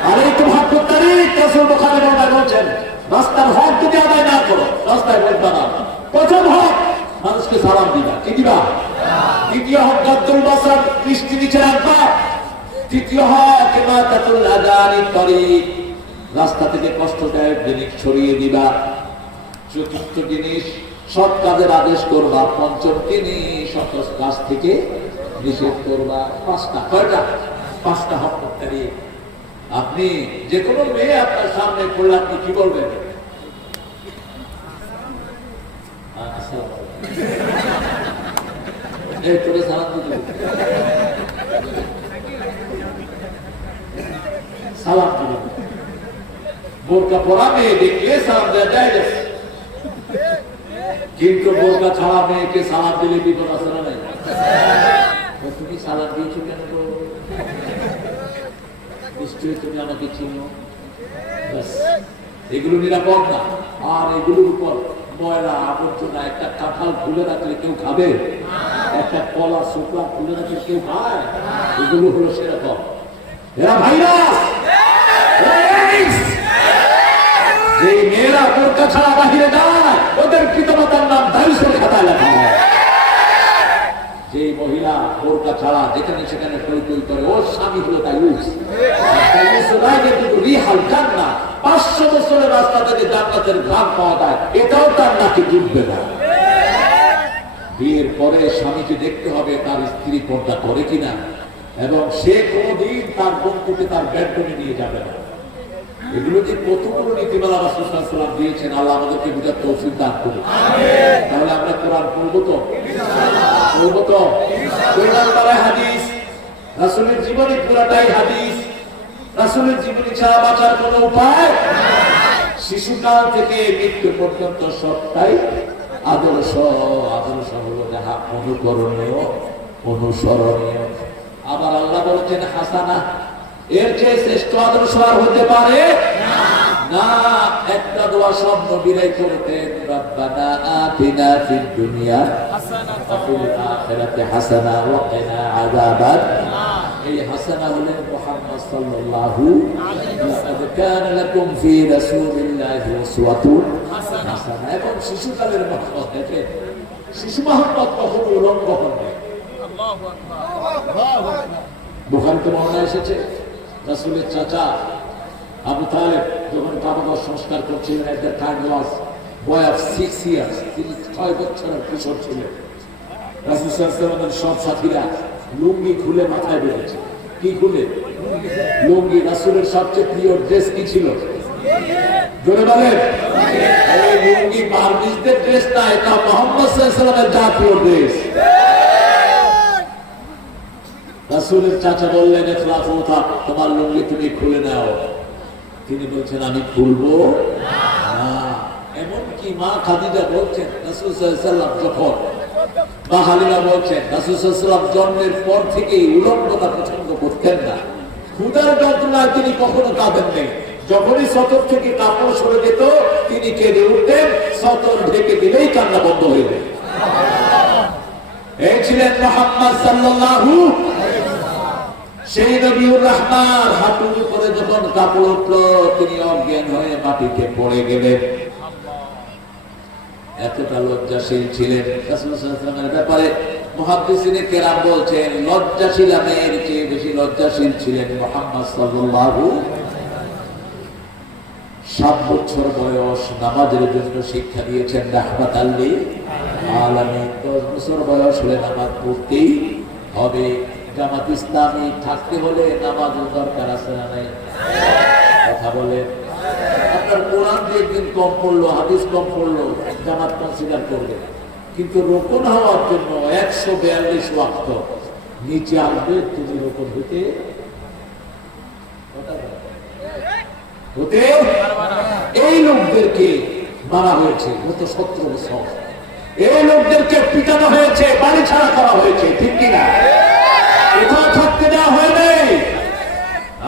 আর এই তো ভাগ্য তারিখ রাসূল বুখারী বলছেন রাস্তার হক যদি আদায় না করো, রাস্তায় বলবা না। প্রথম হক মানুষকে সালাম দিবা, কি দিবা? দ্বিতীয় হক গাদ্দুল বাসার, দৃষ্টি নিচে রাখবা। তৃতীয় হক ইমাতাতুল আযানি তরিক, রাস্তা থেকে কষ্টদায়ক জিনিস ছড়িয়ে দিবা। চতুর্থ জিনিস সৎ কাজের আদেশ করবা। পঞ্চম জিনিস অসৎ কাজ থেকে নিষেধ করবা। পাঁচটা, কয়টা? পাঁচটা হক করতে। আপনি যে কোনো মেয়ে আপনার সামনে পড়লে আপনি কি বলবেন? এই তোরে সালাম দিতে, সালাম দিবেন। বোরকা পরা মেয়ে দেখলে সালাম দেওয়া যায় না, কিন্তু বোরকা ছাড়া মেয়েকে সালাম দিলে বিপদ আছে না নাই? তুমি সালাম দিয়েছো কেন? নিশ্চয়ই তুমি আমাকে চিনো। এগুলো নিরাপদ না। আর এগুলোর উপর ময়লা আবর্জনা, একটা কাঁঠাল খুলে রাখলে কেউ খাবে? একটা কলা শুকলা খুলে রাখলে কেউ খায়? এগুলো হলো সেরকম। এরা ভাইরাস। যে মেয়েরা বোরকা ছাড়া বাহিরে যায়, ওদের পিতামাতার নাম দায়ুসের খাতায় লেখা হয়। যে মহিলা বোরকা ছাড়া যেখানে সেখানে টই টই করে, ওর স্বামী হলো দায়ুস। রিহাল জান্নাত, 500 বছরের রাস্তা থেকে জান্নাতের ঘ্রাণ পাওয়া যায়, এটাও তার নাকি ডুববে না। বিয়ের পরে স্বামীকে দেখতে হবে তার স্ত্রী পর্দা করে কিনা, এবং সে কোনদিন তার বন্ধুকে তার বেডরুমে নিয়ে যাবে না। এগুলো যে কতগুলো নীতিমালা রাসূল সাল্লাল্লাহু আলাইহি ওয়াসাল্লাম দিয়েছেন, আল্লাহ আমাদেরকে বুঝার তৌফিক দান করুন। তাহলে আমরা কোরআন পড়বো তো? পড়বো তো? কোরআন দ্বারা হাদিস, রাসূলের জীবনী পুরাটাই হাদিস। রাসূলের জীবনী ছাড়া বাঁচার কোনো উপায়? শিশুকাল থেকে মৃত্যু পর্যন্ত সবটাই আদর্শ। আদর্শ হলো যাহা অনুকরণীয়, অনুসরণীয়। আবার আল্লাহ বলেছেন হাসানা, এর চেয়ে শ্রেষ্ঠ আদর্শ আর হতে পারে না। একটা দোয়া সব নবীরাই করতেন, রব্বানা আতিনা ফিদ দুনিয়া হাসানা ওয়া ফিল আখিরাতি হাসানা ওয়া কিনা আযাবান নার। এই হাসানা হলেন মুহাম্মদ সাল্লাল্লাহু আলাইহি ওয়াসাল্লাম। লাকাদ কানা লাকুম ফি রাসূলিল্লাহি উসওয়াতুন হাসানা। এবং শিশুকালের মহব্বত দেখেন, শিশু মহব্বত কখনো উলঙ্গ হয় না। আল্লাহু আকবার। বুখারীতে বর্ণনা এসেছে, রাসূলের চাচা আবু তালেব যখন কাবা সংস্কার করছিলেন, at the time was boy of 6 years, তিনি 6 বছরের কিশোর ছিলেন। রাসূল সাল্লাল্লাহু আলাইহি ওয়াসাল্লামের সব সাথীরা লুঙ্গি খুলে মাথায় বেঁধেছে। কি খুলে? লুঙ্গি। রাসূলের সবচেয়ে প্রিয় ড্রেস কি ছিল? জোরে বলেন। এই লুঙ্গি বারবিশদের ড্রেস না, এটা মুহাম্মদ সাল্লাল্লাহু আলাইহি ওয়াসাল্লামের জাতীয় ড্রেস। রাসূলের চাচা বললেন, ইখলাফ থাক, তোমার লুঙ্গি তুমি খুলে নাও। তিনি বলছেন, আমি খুলবো না। এমনকি মা খাদিজা বলছেন, রাসূল সাল্লাল্লাহু আলাইহি ওয়াসাল্লাম যখন, মা হালিমা বলছেন, রাসূল সাল্লাল্লাহু আলাইহি ওয়াসাল্লাম জন্মের পর থেকেই উলঙ্গতা পছন্দ করতেন না। ক্ষুধার যন্ত্রণায় তিনি কখনো কাঁদেন নেই। যখনই সতর থেকে কাপড় সরে যেত, তিনি কেঁদে উঠতেন। সতর ঢেকে দিলেই কান্না বন্ধ হয়ে যেত। এই ছিলেন মুহাম্মদ সাল্লাল্লাহু আলাইহি ওয়াসাল্লাম। সেই নবীউর রহমান হাঁটুর উপরে যখন কাপড় উঠল, তিনি অজ্ঞান হয়ে মাটিতে পড়ে গেলেন। এতটা লজ্জাশীল ছিলেন। রাসূল সাল্লাল্লাহু আলাইহি ওয়াসাল্লামের ব্যাপারে মুহাদ্দিসিনে কেরাম বলছেন, লজ্জাশীল মেয়ের চেয়ে বেশি লজ্জাশীল ছিলেন মুহাম্মদ সাল্লাল্লাহু আলাইহি ওয়াসাল্লাম। 7 বছর বয়স নামাজের জন্য শিক্ষা দিয়েছেন রাহমাতাল লিল আলামিন। 10 বছর বয়স হলে নামাজ পড়তেই হবে। জামাত ইসলামী থাকতে হলে নামাজের দরকার আছে না নাই? কথা বলে। আপনার কোরআন যে একদিন কম পড়লো, হাদিস কম পড়লো, জামাত কনসিডার করবে। কিন্তু রোকন হওয়ার জন্য 142 ওয়াক্ত নিচে আসবে, তুমি রোকন হতে এই লোকদেরকে মারা হয়েছে গত 17 বছর। এই লোকদেরকে পিটানো হয়েছে, বাড়ি ছাড়া করা হয়েছে, ঠিক কিনা? কোথাও থাকতে দেওয়া হয় নাই।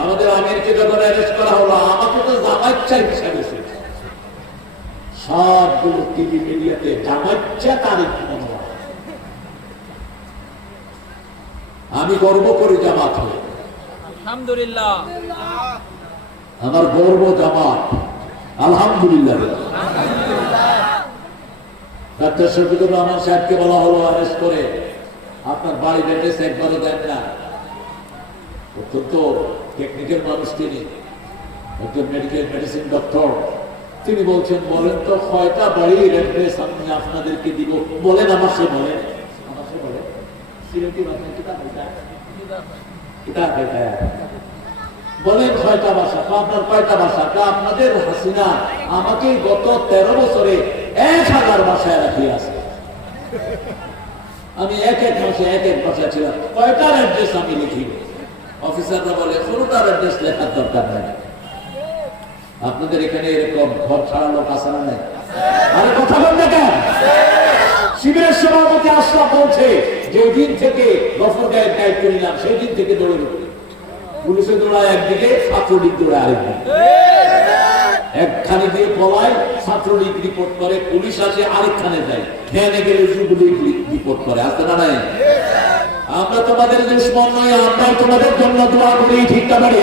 আমাদের আমিরকে যখন অ্যারেস্ট করা হলো, আমাকে তো জামাইচ্ছা হিসাবে সবগুলো টিভি মিডিয়াতে জামাইচ্ছা তারিখ মনে হয়। আমি গর্ব করি জামাত হয়ে, আলহামদুলিল্লাহ। আমার গর্ব জামাত। আলহামদুলিল্লাহ। ডাক্তার শফিকুর রহমান সাহেবকে বলা হলো অ্যারেস্ট করে, আপনার বাড়ি অ্যাড্রেস একবারও দেন না। অত্যন্ত টেকনিক্যাল মানুষ তিনি, একজন মেডিকেল মেডিসিন ডক্টর। তিনি বলছেন, বলেন তো কয়টা বাড়ির অ্যাড্রেস আমি আপনাদেরকে দিব, বলেন। আমার সে বলেন, বলেন কয়টা বাসা? আপনার কয়টা বাসা? আপনাদের হাসিনা আমাকে গত 13 বছরে 1000 বাসায় রাখিয়ে আছে। আমি এক এক মাসে এক এক বাসায় ছিলাম, কয়টার অ্যাড্রেস আমি লিখিব? অফিসাররা বলে কোনটার অ্যাড্রেস লেখার দরকার নাই। আপনাদের এখানে এরকম ঘর ছাড়া লোক আছে না নাই? আরে কথা বল না কেন? শিবিরের সভাপতি আশরাফ বলছে যে দিন থেকে গফরগাঁয়ের দায়িত্ব নিলাম সেই দিন থেকে দৌড়ে পুলিশে দৌড়ায় একদিকে, ছাত্রলীগ দৌড়ায় আরেকদিকে। একখানে দিয়ে পলায়, ছাত্রলীগ রিপোর্ট করে, পুলিশ আসে আরেকখানে যায়, ধ্যানে গেলে যুবলীগ রিপোর্ট করে। আসতে না নাই? আমরা তোমাদের দুশ্মন নই, আমরা তোমাদের জন্য দোয়া করি। ঠিক না পারি?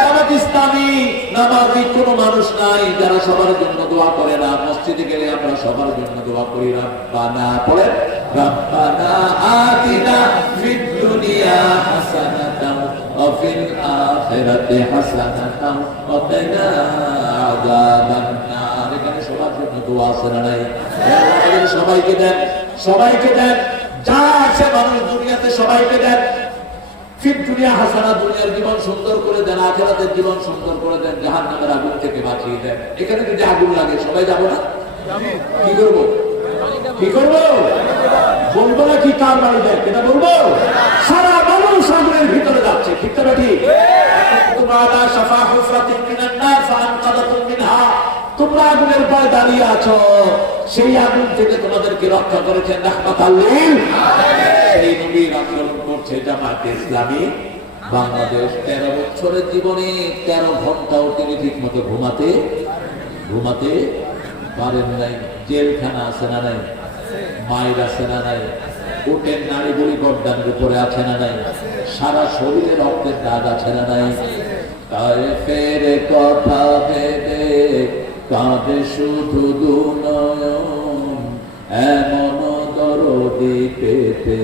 জামাত ইসলামী নামাজি কোনো মানুষ নাই যারা সবার জন্য দোয়া করে না। মসজিদে গেলে আমরা সবার জন্য দোয়া করি। রব্বানা পড়ে, রব্বানা আতিনা ফিদ দুনিয়া হাসানাতাও ওয়া ফিল আখিরাতি হাসানাতাও ওয়া কিনা আযাবান নার। এখানে সবার জন্য দোয়া আছে না নাই? আল্লাহ সবাইকে দেন, সবাইকে দেন, যা আছে মানুষ দুনিয়াতে সবাইকে দেন। ফিদ দুনিয়া হাসানা, দুনিয়ার জীবন সুন্দর করে দেন, আখিরাতের জীবন সুন্দর করে দেন, জাহান্নামের আগুন থেকে বাঁচিয়ে দেন। এখানে যদি আগুন লাগে সবাই যাবো না? কি করবো? কি করবো? বলবো না কি কার বাড়ি দেয়? এটা বলবো? সারা মানুষ আগুনের ভিতরে যাচ্ছে। ঠিক না ঠিক? তোমরা আগুনের ভয় দাঁড়িয়ে আছো, সেই আগুন থেকে তোমাদেরকে রক্ষা করেছেন রাহমাতাল লিল আলামিন। সেই নবীর আচরণ করছে জামায়াতে ইসলামী বাংলাদেশ। 13 বছরের জীবনে 13 ঘন্টাও তিনি ঠিক মতো ঘুমাতে পারেন নাই। জেলখানা আছে না নাই? মায়ের আছে না নাই? উটের নাড়িগুলি গর্দানের উপরে আছে না নাই? সারা শরীরে রক্তের দাগ আছে না নাই? তায়েফের কথা ভেবে কাঁদে শুধু দুনয়ন, এমন দরদি পেতে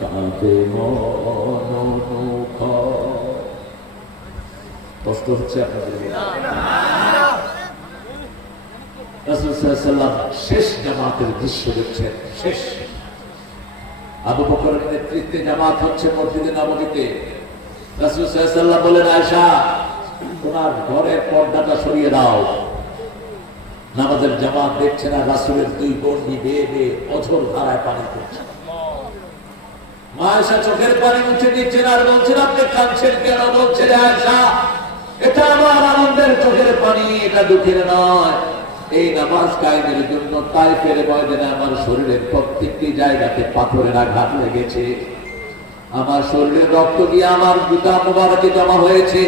কাঁদে মন। কষ্ট হচ্ছে আপনাদের? রাসূল সাল্লাল্লাহু আলাইহি ওয়াসাল্লাম শেষ জামাতের দৃশ্য দেখছেন। শেষ আবু বকরের নেতৃত্বে জামাত হচ্ছে মসজিদে নববীতে। রাসূল সাল্লাল্লাহু আলাইহি ওয়াসাল্লাম বলেন, আয়েশা তোমার ঘরের পর্দাটা সরিয়ে দাও। নামাজের জামাত দেখছে না, রাসূলের 2 বন্ধি বেয়ে বেয়ে অঝোর ধারায় পানি পড়ছে। মা আয়েশা চোখের পানি মুছে দিচ্ছেন আর বলছেন, আপনি কাঁদছেন কেন? বলছেন, আয়েশা এটা আমার আনন্দের চোখের পানি, এটা দুঃখের নয়। এই নামাজ কায়েমের জন্য তায়েফের ময়দানে আমার শরীরের প্রত্যেকটি জায়গাতে পাথরের আঘাত লেগেছে। আমার শরীরের রক্ত দিয়ে আমার জুতা মোবারকে জমা হয়েছে।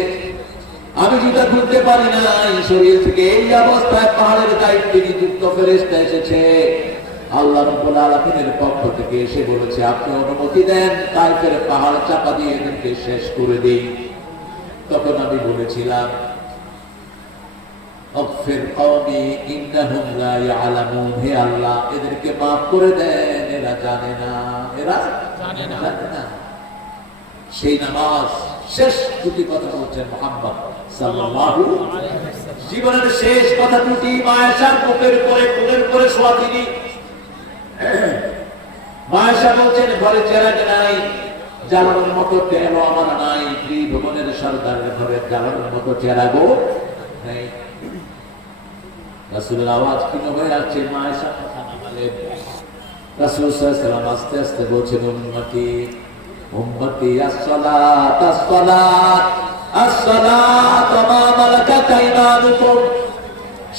আমি জুতা খুলতে পারি নাই। শরীর থেকে এই অবস্থায় পাহাড়ের দায়িত্বে নিযুক্ত ফেরেশতা এসেছে। আল্লাহ রাব্বুল আলামিনের পক্ষ থেকে এসে বলেছে, আপনি অনুমতি দেন তায়েফের পাহাড় চাপা দিয়ে এদেরকে শেষ করে দেই। তখন আমি বলেছিলাম, আগফির কওমি ইন্নাহুম লা ইয়ালামুন। হে আল্লাহ এদেরকে maaf করে দেন, এরা জানে না, এরা জানে না। সেই নামাজ শেষ দুটি কথা বলছেন মুহাম্মদ সাল্লাল্লাহু আলাইহি ওয়াসাল্লাম। জীবনের শেষ কথা দুটি। মা আয়েশার বুকের উপরে কোলের উপরে শোয়া তিনি। মা আয়েশা বলছেন, ঘরে চেরাগ নাই, জ্বালানোর মতো তেল আমার নাই। ত্রিভুবনের সরদারের ঘরে জ্বালানোর মতো চেরাগও নেই। রাসূলের আওয়াজ ক্ষীণ হয়ে আসছে। মা আয়েশা কথা নামালেন। রাসূল সাল্লাল্লাহু আলাইহি ওয়াসাল্লাম আস্তে আস্তে বলছেন, উম্মতি উম্মতি as-salat as-salat as-salat মা মালাকাত আইমানুকুম।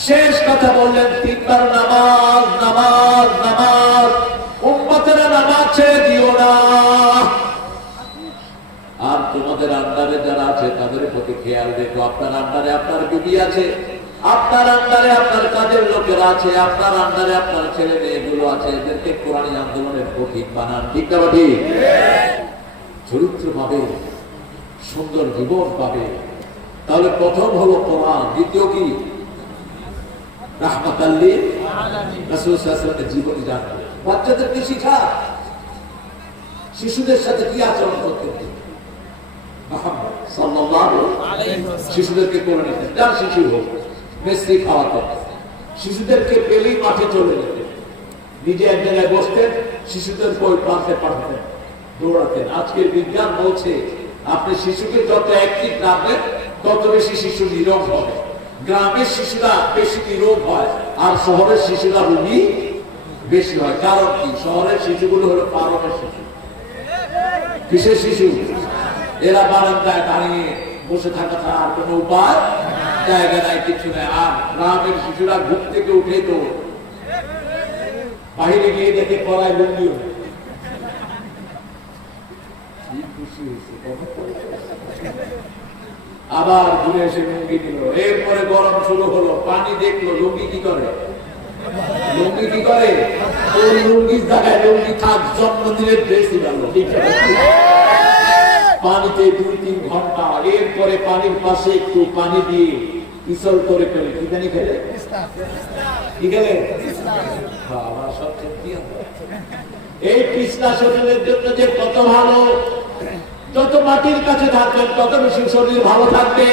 শেষ কথা বললেন 3 বার, নামাজ নামাজ নামাজ। উম্মতেরা নামাজ ছেড়ে দিও না। আর তোমাদের আন্ডারে যারা আছে তাদের প্রতি খেয়াল রেখো। আপনার আন্ডারে আপনার বিবি আছে, আপনার আন্ডারে আপনার কাজের লোকেরা আছে, আপনার আন্ডারে আপনার ছেলে মেয়েগুলো আছে। এদেরকে কোরআনী আন্দোলনের প্রতীক বানান। ঠিক না ঠিক? চরিত্র পাবে, সুন্দর জীবন পাবে। তাহলে প্রথম হলো কোরআন, দ্বিতীয় কি? রাহমাতাল লিল আলামিন। রাসূল সাল্লাল্লাহু আলাইহি ওয়াসাল্লামের জীবনী জানতো। বাচ্চাদেরকে শিখা, শিশুদের সাথে কি আচরণ করতে হবে। মুহাম্মদ সাল্লাল্লাহু আলাইহি ওয়াসাল্লাম শিশুদেরকে করে নিতেন, যার শিশু হোক মিষ্টি খাওয়াতেন, শিশুদেরকে পেলেই মাঠে চলে যেতেন, নিজে এক জায়গায় বসতেন, শিশুদের ওই প্রান্তে পাঠাতেন, দৌড়াতেন। আজকের বিজ্ঞান বলছে আপনি শিশুকে যত অ্যাক্টিভ রাখবেন তত বেশি শিশু নীরব হবে। গ্রামের শিশুরা বেশি নীরব হয় আর শহরের শিশুরা রোগী বেশি হয়। কারণ কি? শহরের শিশুগুলো হলো পারমের শিশু। কিসের শিশু? এরা বারান্দায় দাঁড়িয়ে বসে থাকা ছাড়া আর কোনো উপায় জায়গা নাই, কিছু নেই। আর গ্রামের শিশুরা ঘুম থেকে উঠে তো বাহিরে গিয়ে দেখে পড়ায় লুঙ্গি, আবার ঘুরে এসে লুঙ্গি দিল। এরপরে গরম শুরু হলো, পানি দেখলো, লুঙ্গি কি করে? লুঙ্গি কি করে? ওই লুঙ্গির জায়গায় লুঙ্গি থাক, জন্মদিনের ড্রেসই ভালো। পানিতে 2-3 ঘন্টা, এরপরে পানির পাশে একটু পানি দিয়ে পিছল করে ফেলে। কি জানি খেলে? কি খেলে? আমার সব সত্যি। এই পিছলা শরীরের জন্য যে কত ভালো। যত মাটির কাছে থাকবেন তত বেশি শরীর ভালো থাকবে।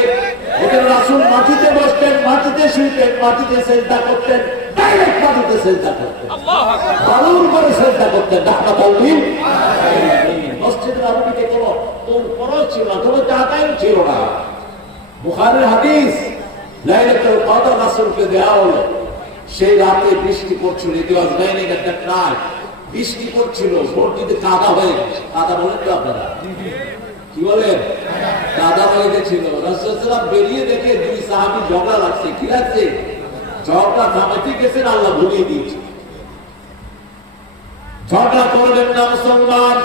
ওদের রাসূল মাটিতে বসতেন, মাটিতে শুইতেন, মাটিতে সেজদা করতেন, ডাইরেক্ট মাটিতে সেজদা করতেন, বালুর করে সেজদা করতেন। রাহমাতাল লিল আলামিন। মসজিদের নববীতে কোনো ফরজ ছিল না, কোনো জায়গায় ছিল না। বুখারীর হাদিস, লাইলাতুল কদর রাসূলকে দেওয়া হলো। সেই রাতে বৃষ্টি পড়ছিল, it was raining at that night. বৃষ্টি পড়ছিল, মসজিদে কাদা হয়ে গেছে। কাদা বলেন তো আপনারা? কি বলেন? কাদা হয়ে গেছিল। রাসূল সাল্লাল্লাহু বেরিয়ে দেখে 2 সাহাবী ঝগড়া লাগছে। কি লাগছে? ঝগড়া থামাতে গেছেন, আল্লাহ ভুলিয়ে দিয়েছে। ঝগড়া করবেন না মুসলমান,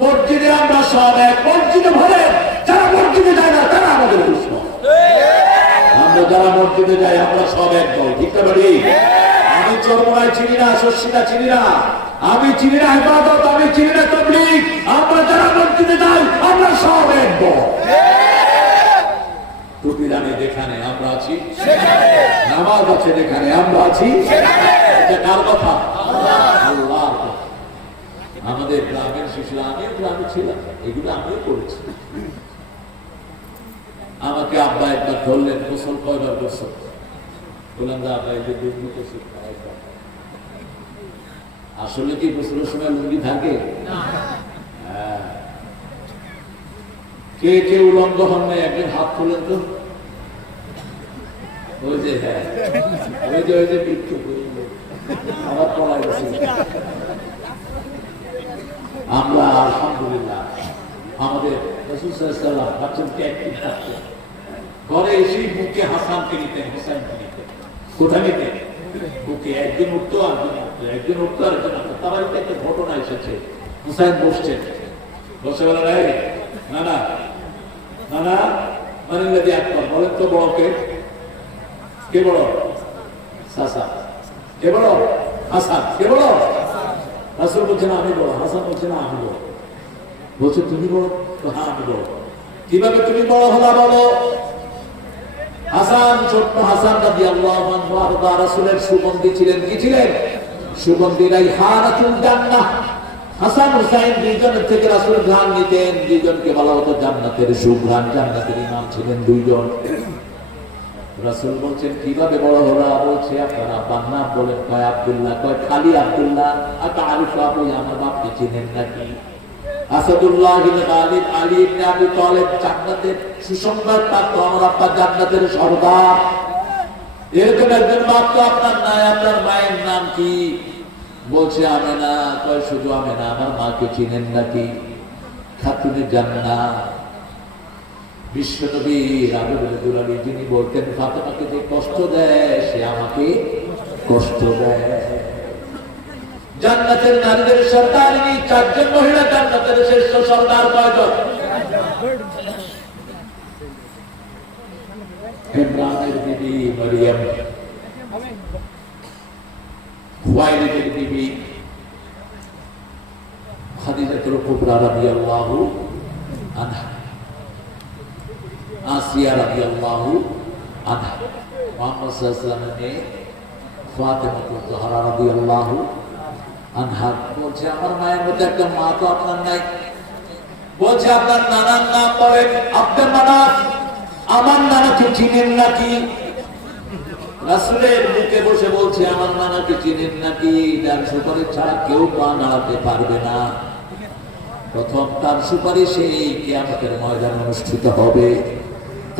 মসজিদে আমরা সব এক। মসজিদে ভরে যারা মসজিদে যায় না তারা আমাদের দুশমন। আমরা যারা মসজিদে যাই আমরা সব এক দল। ঠিক না বলি? আমি চরমনায় চিনি না, শস্যিতা চিনি না, আমি চিনি না ইবাদত, আমি চিনি না তাবলীগ। আমরা যারা মসজিদে যাই আমরা সব এক দল। টুপির আমি যেখানে আমরা আছি সেখানে, নামাজ আছে যেখানে আমরা আছি সেখানে। এটা কার কথা? আল্লাহর কথা। আমাদের গ্রামের শিশুরা, আমিও গ্রামে ছিলাম, এগুলো আমিও করেছি। আমাকে আব্বা একবার ধরলেন, গোসল কয়বার গোসল? বললাম যে আব্বা এই যে দুর্নীতি করছি। আসলে কি গোসলের সময় লুঙ্গি থাকে? কে কে উলঙ্গ হন নাই একজন হাত তুলেন তো। ওই যে হ্যাঁ, ওই যে বিক্ষু আমার পড়ায় গেছে। আমরা আলহামদুলিল্লাহ আমাদের রাসূল সাল্লাল্লাহু আলাইহি ওয়াসাল্লাম বাচ্চাদেরকে অ্যাক্টিভ থাকতেন। ঘরে এসেই বুকে হাসানকে নিতেন, হোসেনকে নিতেন। কোথায় নিতেন? বুকে। একজন উঠতো আরেকজন উঠতো, একজন উঠতো আরেকজন উঠতো। তার বাড়িতে একটা ঘটনা এসেছে, হোসেন বসছেন, বসে বলেন এই নানা, নানা মানিল্লাদি আকবর, বলেন তো বড়কে। কে বড়? চাচা। কে বড়? হাসান। কে বড়? রাসূল বলছেন আমি বড়। হাসান বলছেন আমি বড়। বলছে তুমি বড়? হ্যাঁ আমি বড়। কিভাবে তুমি বড় হলা বলো? হাসান, ছোট্ট হাসান রাদিয়াল্লাহু আনহু রাসূলের সুগন্ধি ছিলেন। কি ছিলেন? সুগন্ধি। রাইহানাতুল জান্নাহ। হাসান হুসাইন দুইজনের থেকে রাসূল ঘ্রাণ নিতেন, দুইজনকে বলা হতো জান্নাতের সুঘ্রাণ। জান্নাতের ইমাম ছিলেন দুইজন। রাসূল বলছেন কিভাবে বড় হলা? বলছে আপনার আব্বার নাম বলেন। কয় আব্দুল্লাহ। কয় খালি আব্দুল্লাহ? আতারিফু আবু, আমার বাপকে চিনেন নাকি? আসাদুল্লাহ ইবনে গালিব, আলী ইবনে আবি তালিব জান্নাতের সুসংবাদ প্রাপ্ত, আমার আব্বা জান্নাতের সর্দার। এরকম একজন বাপ তো আপনার নাই। আপনার মায়ের নাম কি? বলছে আমেনা। কয় শুধু আমেনা? আমার মাকে চিনেন নাকি? খাতুনে জান্নাত, বিশ্বনবী রাবিউল দুলালী, যিনি বলতেন ফাতেমাকে যে কষ্ট দেয় সে আমাকে কষ্ট দেয়। জান্নাতের নারীদের সর্দার ইনি। 4 জন মহিলা জান্নাতের শ্রেষ্ঠ সর্দার। কয়জন? ইমরানের বিবি মরিয়ম, খুয়াইলিদের বিবি খাদিজাতুল কুবরা রাদিয়াল্লাহু আনহা, আসিয়া রাদিয়াল্লাহু আনহা, মুহাম্মদ সাল্লাল্লাহু আলাইহি ওয়াসাল্লামের ফাতেমাতুল জাহরা রাদিয়াল্লাহু আনহা বলছে, আমার মায়ের মতো একটা মা তো আপনার নাই। বলছে, আপনার নানার নাম বলেন আব্দুল মানাফ, আমার নানাকে চিনেন নাকি? রাসূলের মুখে বসে বলছে, আমার নানাকে চিনেন নাকি? যার সুপারিশ ছাড়া কেউ পা নাড়াতে পারবে না। প্রথম তার সুপারিশে কিয়ামতের ময়দান অনুষ্ঠিত হবে।